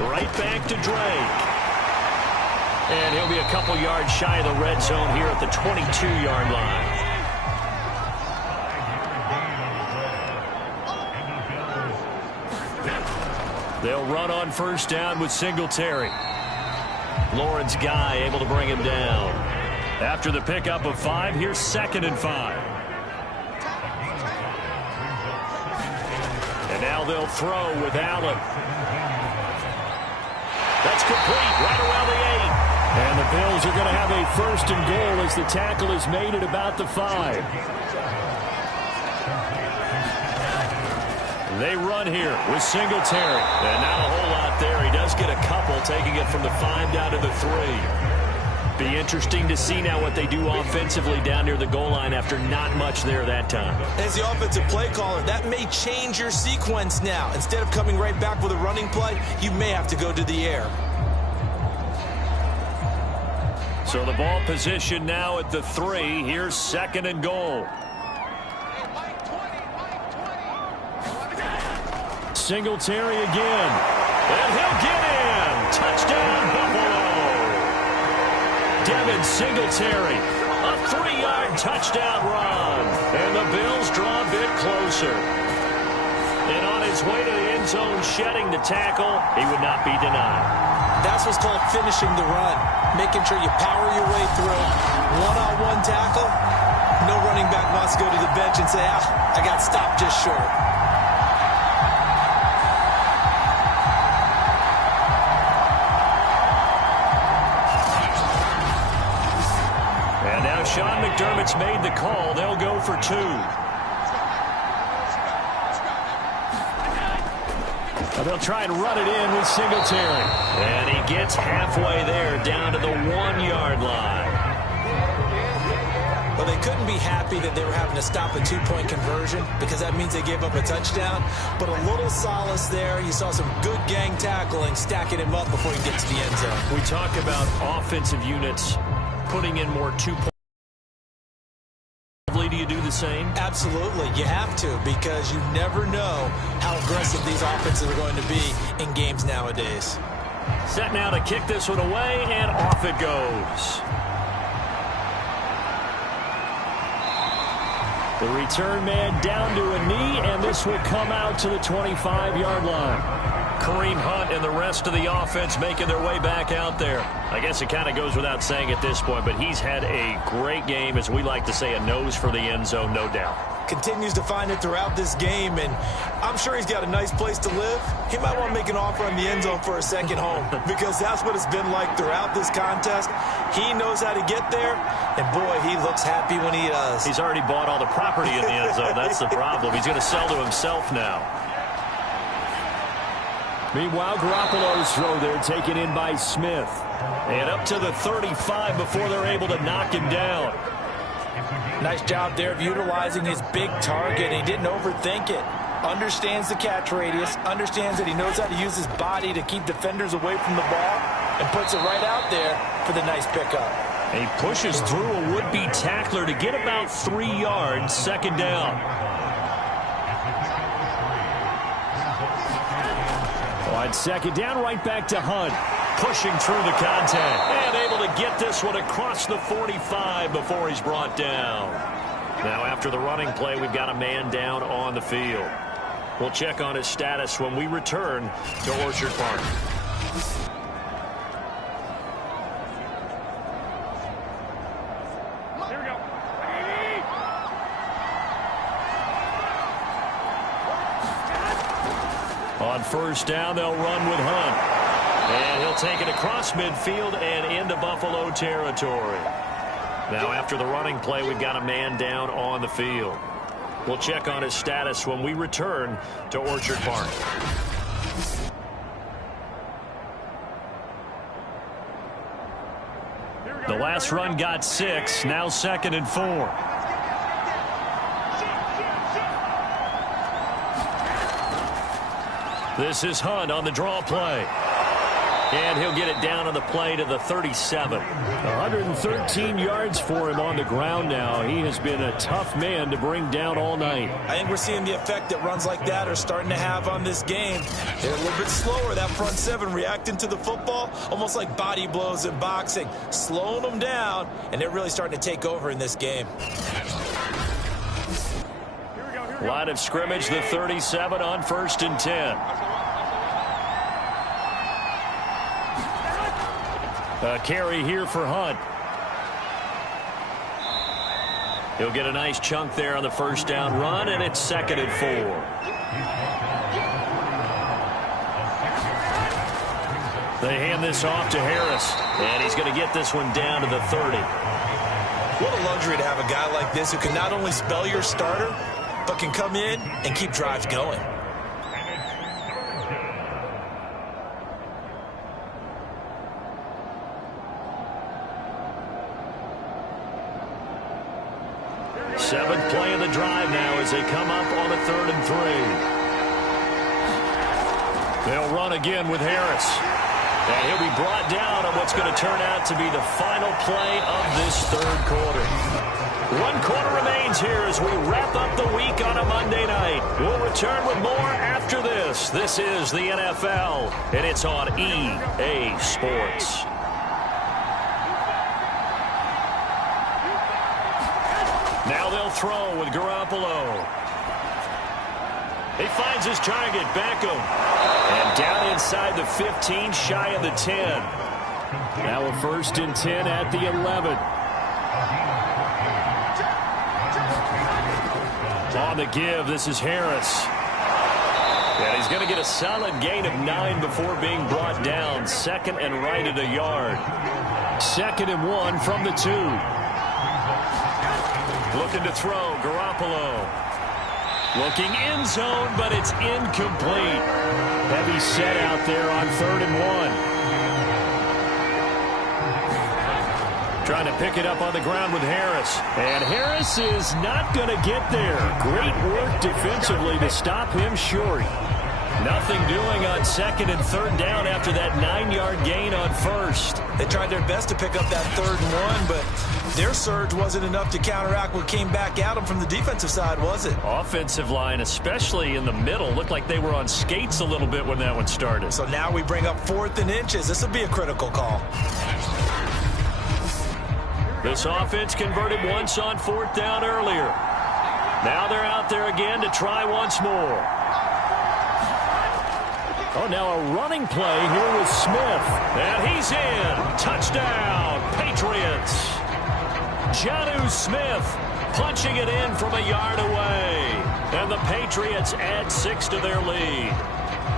Right back to Drake. And he'll be a couple yards shy of the red zone here at the 22-yard line. They'll run on 1st down with Singletary. Lawrence Guy able to bring him down. After the pickup of 5, here's 2nd and 5. And now they'll throw with Allen. That's complete right around the 8. And the Bills are going to have a 1st and goal as the tackle is made at about the 5. They run here with Singletary. And not a whole lot there. He does get a couple, taking it from the 5 down to the 3. Be interesting to see now what they do offensively down near the goal line after not much there that time. As the offensive play caller, that may change your sequence now. Instead of coming right back with a running play, you may have to go to the air. So the ball position now at the 3. Here's 2nd and goal. Singletary again. And he'll get in. Touchdown, Buffalo. Devin Singletary. A 3-yard touchdown run. And the Bills draw a bit closer. And on his way to the end zone, shedding the tackle, he would not be denied. That's what's called finishing the run. Making sure you power your way through. One-on-one tackle. No running back wants to go to the bench and say, I got stopped just short. Now Sean McDermott's made the call. They'll go for 2. Well, they'll try and run it in with Singletary. And he gets halfway there, down to the 1-yard line. Well, they couldn't be happy that they were having to stop a 2-point conversion because that means they gave up a touchdown. But a little solace there. You saw some good gang tackling, stacking him up before he gets to the end zone. We talk about offensive units putting in more 2-point. Do you do the same? Absolutely. You have to, because you never know how aggressive these offenses are going to be in games nowadays. Set now to kick this one away, and off it goes. The return man down to a knee, and this will come out to the 25-yard line. Kareem Hunt and the rest of the offense making their way back out there. I guess it kind of goes without saying at this point, but he's had a great game, as we like to say, a nose for the end zone, no doubt. Continues to find it throughout this game, and I'm sure he's got a nice place to live. He might want to make an offer on the end zone for a second home, because that's what it's been like throughout this contest. He knows how to get there, and boy, he looks happy when he does. He's already bought all the property in the end zone. That's the problem. He's going to sell to himself now. Meanwhile, Garoppolo's throw there taken in by Smith. And up to the 35 before they're able to knock him down. Nice job there of utilizing his big target. He didn't overthink it. Understands the catch radius. Understands that he knows how to use his body to keep defenders away from the ball. And puts it right out there for the nice pickup. And he pushes through a would-be tackler to get about 3 yards, second down. On second down, right back to Hunt. Pushing through the contact. And able to get this one across the 45 before he's brought down. Now after the running play, we've got a man down on the field. We'll check on his status when we return to Orchard Park. Here we go. On first down, they'll run with Hunt. And he'll take it across midfield and into Buffalo territory. Now after the running play, we've got a man down on the field. We'll check on his status when we return to Orchard Park. The last run got 6, now 2nd and 4. This is Hunt on the draw play. And he'll get it down on the play to the 37. 113 yards for him on the ground now. He has been a tough man to bring down all night. I think we're seeing the effect that runs like that are starting to have on this game. They're a little bit slower, that front seven, reacting to the football, almost like body blows in boxing, slowing them down, and they're really starting to take over in this game. Line of scrimmage, the 37 on 1st and 10. A carry here for Hunt. He'll get a nice chunk there on the first down run, and it's 2nd and 4. They hand this off to Harris, and he's going to get this one down to the 30. What a luxury to have a guy like this who can not only spell your starter, but can come in and keep drives going. Seventh play of the drive now as they come up on a 3rd and 3. They'll run again with Harris. And he'll be brought down on what's going to turn out to be the final play of this 3rd quarter. 1 quarter remains here as we wrap up the week on a Monday night. We'll return with more after this. This is the NFL, and it's on EA Sports. Now they'll throw with Garoppolo. He finds his target, Beckham. And down inside the 15, shy of the 10. Now a 1st and 10 at the 11. On the give, this is Harris. And he's going to get a solid gain of 9 before being brought down. 2nd and right at a yard. 2nd and 1 from the 2. Looking to throw, Garoppolo. Looking end zone, but it's incomplete. Heavy set out there on 3rd and 1. Trying to pick it up on the ground with Harris. And Harris is not going to get there. Great work defensively to stop him short. Nothing doing on 2nd and 3rd down after that 9-yard gain on 1st. They tried their best to pick up that 3rd and 1, but their surge wasn't enough to counteract what came back at them from the defensive side, was it? Offensive line, especially in the middle, looked like they were on skates a little bit when that one started. So now we bring up 4th and inches. This will be a critical call. This offense converted once on 4th down earlier. Now they're out there again to try once more. Oh, now a running play here with Smith. And he's in. Touchdown, Patriots. Jonnu Smith punching it in from a yard away. And the Patriots add 6 to their lead.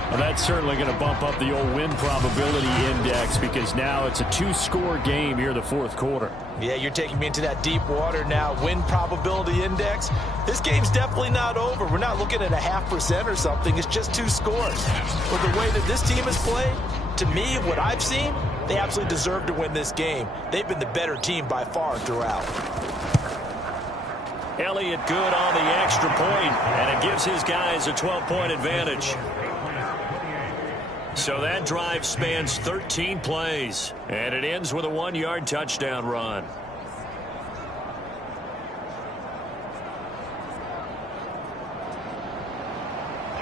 Well, that's certainly going to bump up the old win probability index because now it's a 2-score game here in the 4th quarter. Yeah, you're taking me into that deep water now. Win probability index. This game's definitely not over. We're not looking at a 0.5% or something. It's just 2 scores. But the way that this team has played, to me, what I've seen, they absolutely deserve to win this game. They've been the better team by far throughout. Elliott good on the extra point, and it gives his guys a 12-point advantage. So that drive spans 13 plays, and it ends with a 1-yard touchdown run.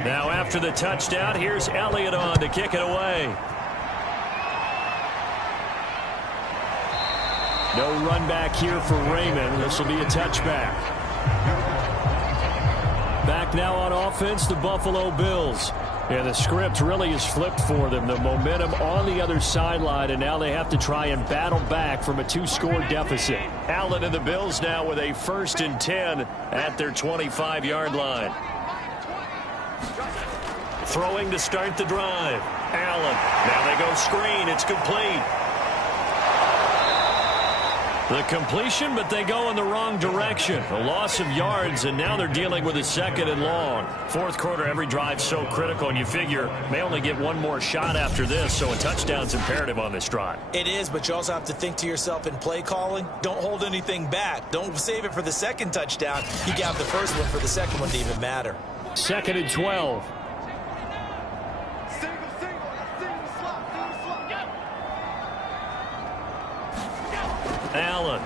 Now after the touchdown, here's Elliott on to kick it away. No run back here for Raymond. This will be a touchback. Back now on offense, the Buffalo Bills. And the script really is flipped for them. The momentum on the other sideline, and now they have to try and battle back from a 2-score deficit. Allen and the Bills now with a 1st and 10 at their 25-yard line. Throwing to start the drive. Allen. Now they go screen. It's complete. The completion, but they go in the wrong direction. A loss of yards, and now they're dealing with a 2nd and long. 4th quarter, every drive so critical, and you figure may only get one more shot after this, so a touchdown's imperative on this drive. It is, but you also have to think to yourself in play calling, don't hold anything back. Don't save it for the 2nd touchdown. You got the 1st one for the 2nd one to even matter. 2nd and 12. Allen.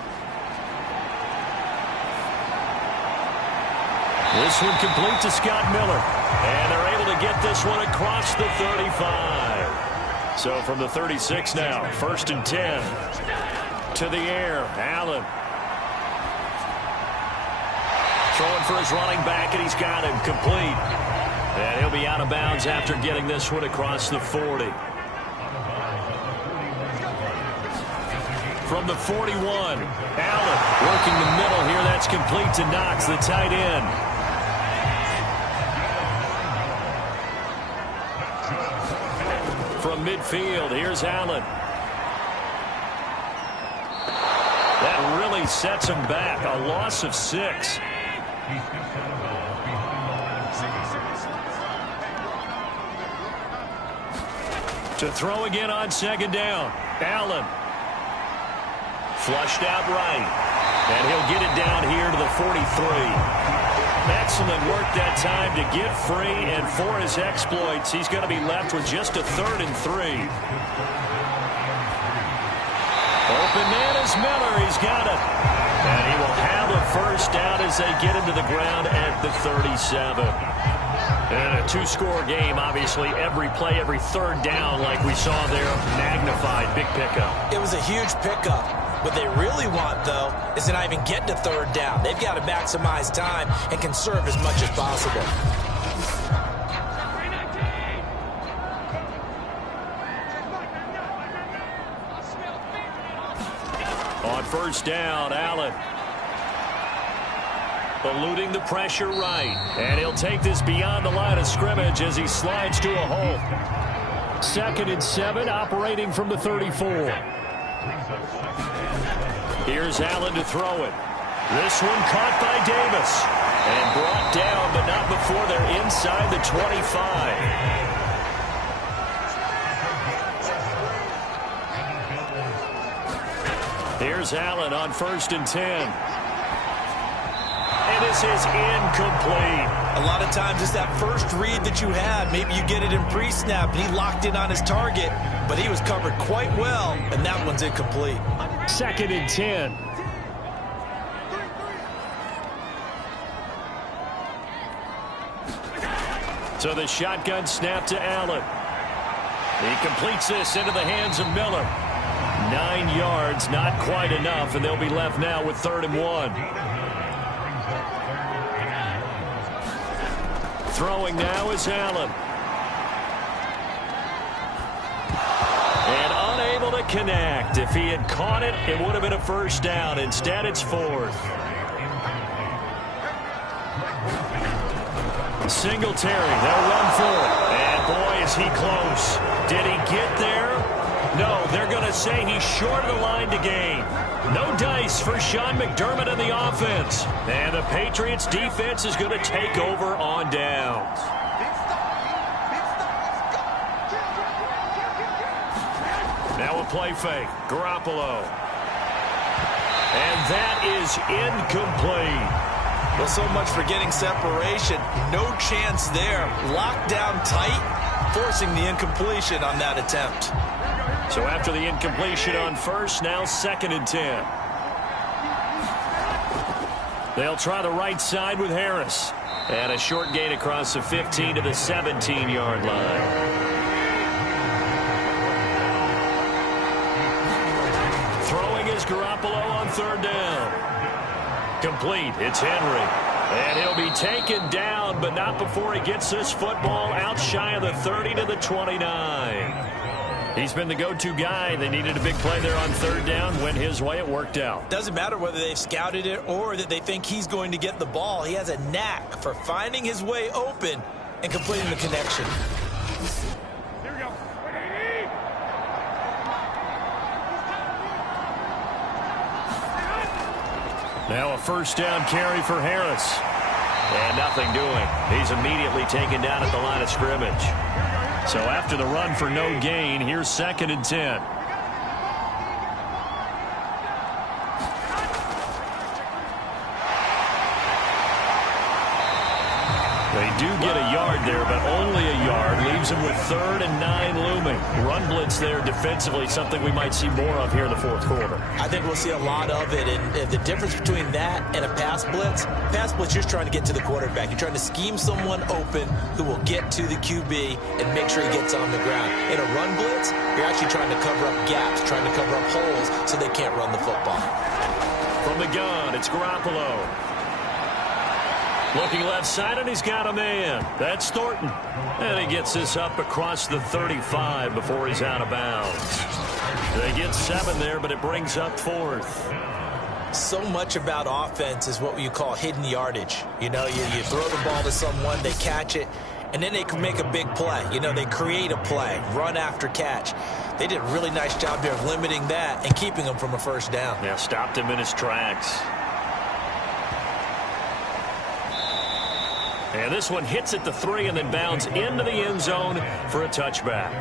This one complete to Scott Miller. And they're able to get this one across the 35. So from the 36 now, 1st and 10. To the air, Allen. Throwing for his running back, and he's got him complete. And he'll be out of bounds after getting this one across the 40. From the 41, Allen working the middle here. That's complete to Knox, the tight end. From midfield, here's Allen. That really sets him back. A loss of 6. To throw again on 2nd down. Allen. Flushed out right. And he'll get it down here to the 43. Excellent work that time to get free, and for his exploits, he's going to be left with just a 3rd and 3. Open man is Miller. He's got it. And he will have a 1st down as they get him to the ground at the 37. And a 2-score game, obviously, every play, every 3rd down, like we saw there, magnified. Big pickup. It was a huge pickup. What they really want, though, is to not even get to 3rd down. They've got to maximize time and conserve as much as possible. On 1st down, Allen. Eluding the pressure right. And he'll take this beyond the line of scrimmage as he slides to a hole. 2nd and 7, operating from the 34. Here's Allen to throw it. This one caught by Davis. And brought down, but not before they're inside the 25. Here's Allen on 1st and 10. And this is incomplete. A lot of times it's that first read that you had. Maybe you get it in pre-snap, and he locked in on his target, but he was covered quite well, and that one's incomplete. 2nd and 10. So the shotgun snap to Allen. He completes this into the hands of Miller. 9 yards, not quite enough, and they'll be left now with 3rd and 1. Throwing now is Allen. And unable to connect. If he had caught it, it would have been a first down. Instead, it's 4th. Singletary, they'll run for it. And boy, is he close. Did he get there? No, they're going to say he's short of the line to gain. No dice for Sean McDermott in the offense. And the Patriots defense is going to take over on downs. Now a play fake. Garoppolo. And that is incomplete. Well, so much for getting separation. No chance there. Locked down tight, forcing the incompletion on that attempt. So after the incompletion on 1st, now 2nd and 10. They'll try the right side with Harris. And a short gain across the 15 to the 17-yard line. Throwing is Garoppolo on 3rd down. Complete. It's Henry. And he'll be taken down, but not before he gets this football out shy of the 30 to the 29. He's been the go-to guy. They needed a big play there on 3rd down. Went his way. It worked out. Doesn't matter whether they've scouted it or that they think he's going to get the ball. He has a knack for finding his way open and completing the connection. Here we go. Now a first down carry for Harris. And nothing doing. He's immediately taken down at the line of scrimmage. So after the run for no gain, here's 2nd and 10. They do get a yard there, but only a yard. Leaves them with 3rd and 9 looming. Run blitz there defensively, something we might see more of here in the 4th quarter. I think we'll see a lot of it, and the difference between that and a pass blitz, you're just trying to get to the quarterback. You're trying to scheme someone open who will get to the QB and make sure he gets on the ground. In a run blitz, you're actually trying to cover up gaps, trying to cover up holes so they can't run the football. From the gun, it's Garoppolo. Looking left side, and he's got a man. That's Thornton. And he gets this up across the 35 before he's out of bounds. They get 7 there, but it brings up 4th. So much about offense is what you call hidden yardage. You know, you throw the ball to someone, they catch it, and then they can make a big play. You know, they create a play, run after catch. They did a really nice job here of limiting that and keeping him from a first down. Yeah, stopped him in his tracks. And this one hits at the 3 and then bounds into the end zone for a touchback.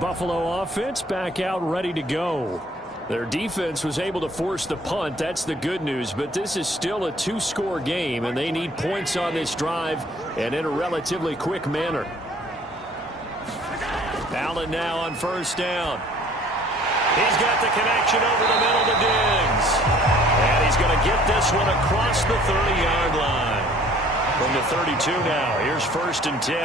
Buffalo offense back out ready to go. Their defense was able to force the punt. That's the good news. But this is still a 2-score game, and they need points on this drive and in a relatively quick manner. Allen now on 1st down. He's got the connection over the middle to Diggs. And he's going to get this one across the 30-yard line. From the 32 now, here's 1st and 10.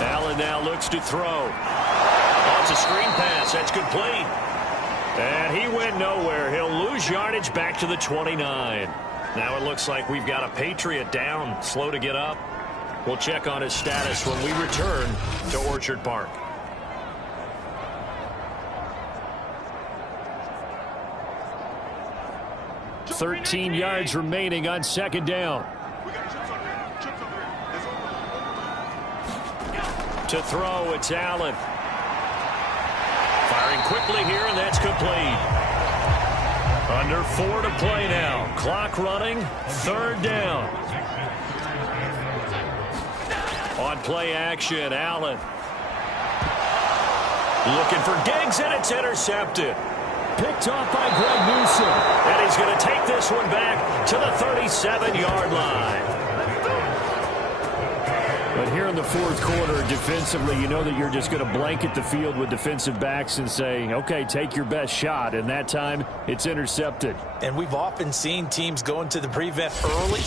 Allen now looks to throw. Oh, it's a screen pass. That's complete. And he went nowhere. He'll lose yardage back to the 29. Now it looks like we've got a Patriot down, slow to get up. We'll check on his status when we return to Orchard Park. 13 yards remaining on 2nd down. To throw, it's Allen. Firing quickly here, and that's complete. Under 4 to play now. Clock running. Third down. On play action, Allen. Looking for Diggs, and it's intercepted. Picked off by Greg Newsom. And he's going to take this one back to the 37-yard line. But here in the fourth quarter, defensively, you know that you're just going to blanket the field with defensive backs and say, okay, take your best shot. And that time, it's intercepted. And we've often seen teams go into the prevent early,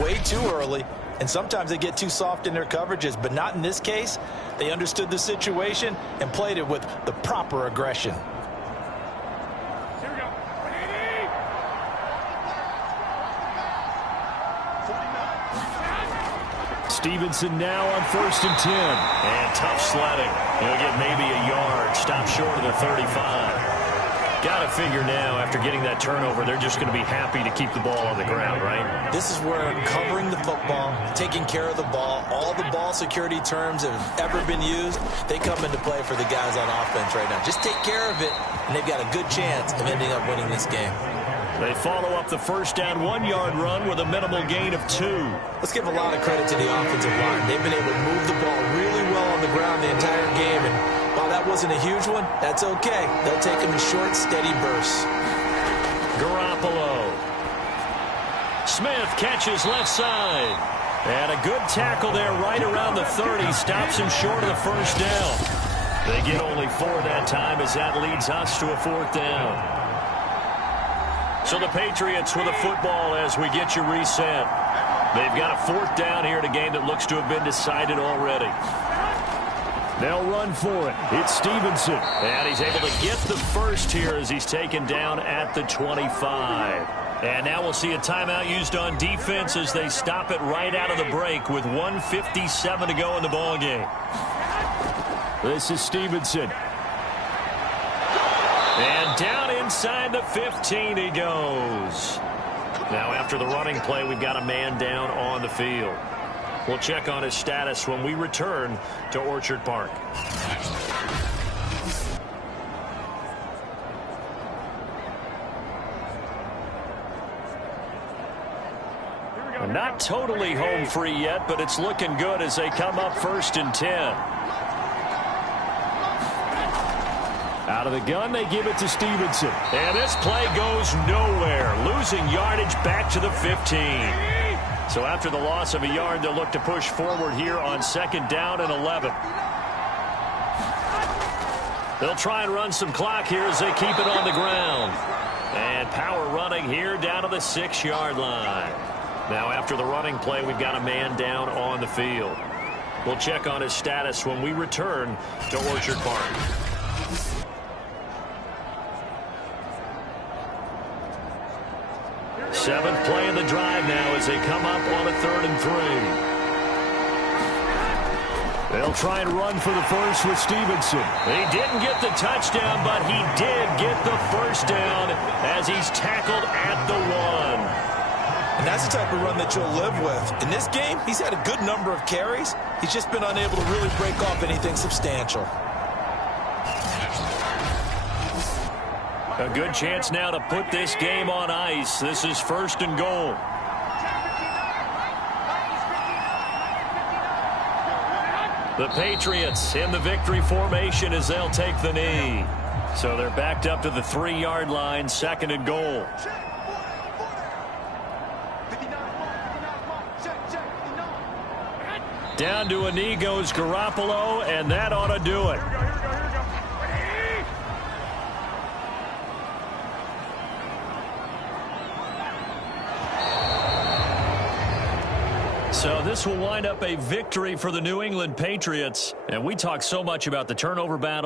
way too early, and sometimes they get too soft in their coverages. But not in this case. They understood the situation and played it with the proper aggression. Stevenson now on 1st and 10. And tough sledding. He'll get maybe a yard. Stop short of the 35. Got to figure now, after getting that turnover, they're just going to be happy to keep the ball on the ground, right? This is where covering the football, taking care of the ball, all the ball security terms that have ever been used, they come into play for the guys on offense right now. Just take care of it, and they've got a good chance of ending up winning this game. They follow up the first down 1-yard run with a minimal gain of 2. Let's give a lot of credit to the offensive line. They've been able to move the ball really well on the ground the entire game, and while that wasn't a huge one, that's okay. They'll take them in short, steady bursts. Garoppolo. Smith catches left side. And a good tackle there right around the 30. Stops him short of the first down. They get only 4 that time as that leads us to a 4th down. So the Patriots with a football as we get you reset. They've got a 4th down here in a game that looks to have been decided already. They'll run for it. It's Stevenson. And he's able to get the first here as he's taken down at the 25. And now we'll see a timeout used on defense as they stop it right out of the break with 1:57 to go in the ballgame. This is Stevenson. And down inside the 15 he goes. Now after the running play, we've got a man down on the field. We'll check on his status when we return to Orchard Park. Not totally home free yet, but it's looking good as they come up 1st and 10. Out of the gun, they give it to Stevenson. And this play goes nowhere, losing yardage back to the 15. So after the loss of a yard, they'll look to push forward here on 2nd down and 11. They'll try and run some clock here as they keep it on the ground. And power running here down to the 6-yard line. Now after the running play, we've got a man down on the field. We'll check on his status when we return to Orchard Park. Seventh play of the drive now as they come up on a 3rd and 3. They'll try and run for the first with Stevenson. He didn't get the touchdown, but he did get the first down as he's tackled at the 1. And that's the type of run that you'll live with. In this game, he's had a good number of carries. He's just been unable to really break off anything substantial. A good chance now to put this game on ice. This is 1st and goal. The Patriots in the victory formation as they'll take the knee. So they're backed up to the 3-yard line, 2nd and goal. Down to a knee goes Garoppolo, and that ought to do it. So this will wind up a victory for the New England Patriots. And we talk so much about the turnover battle.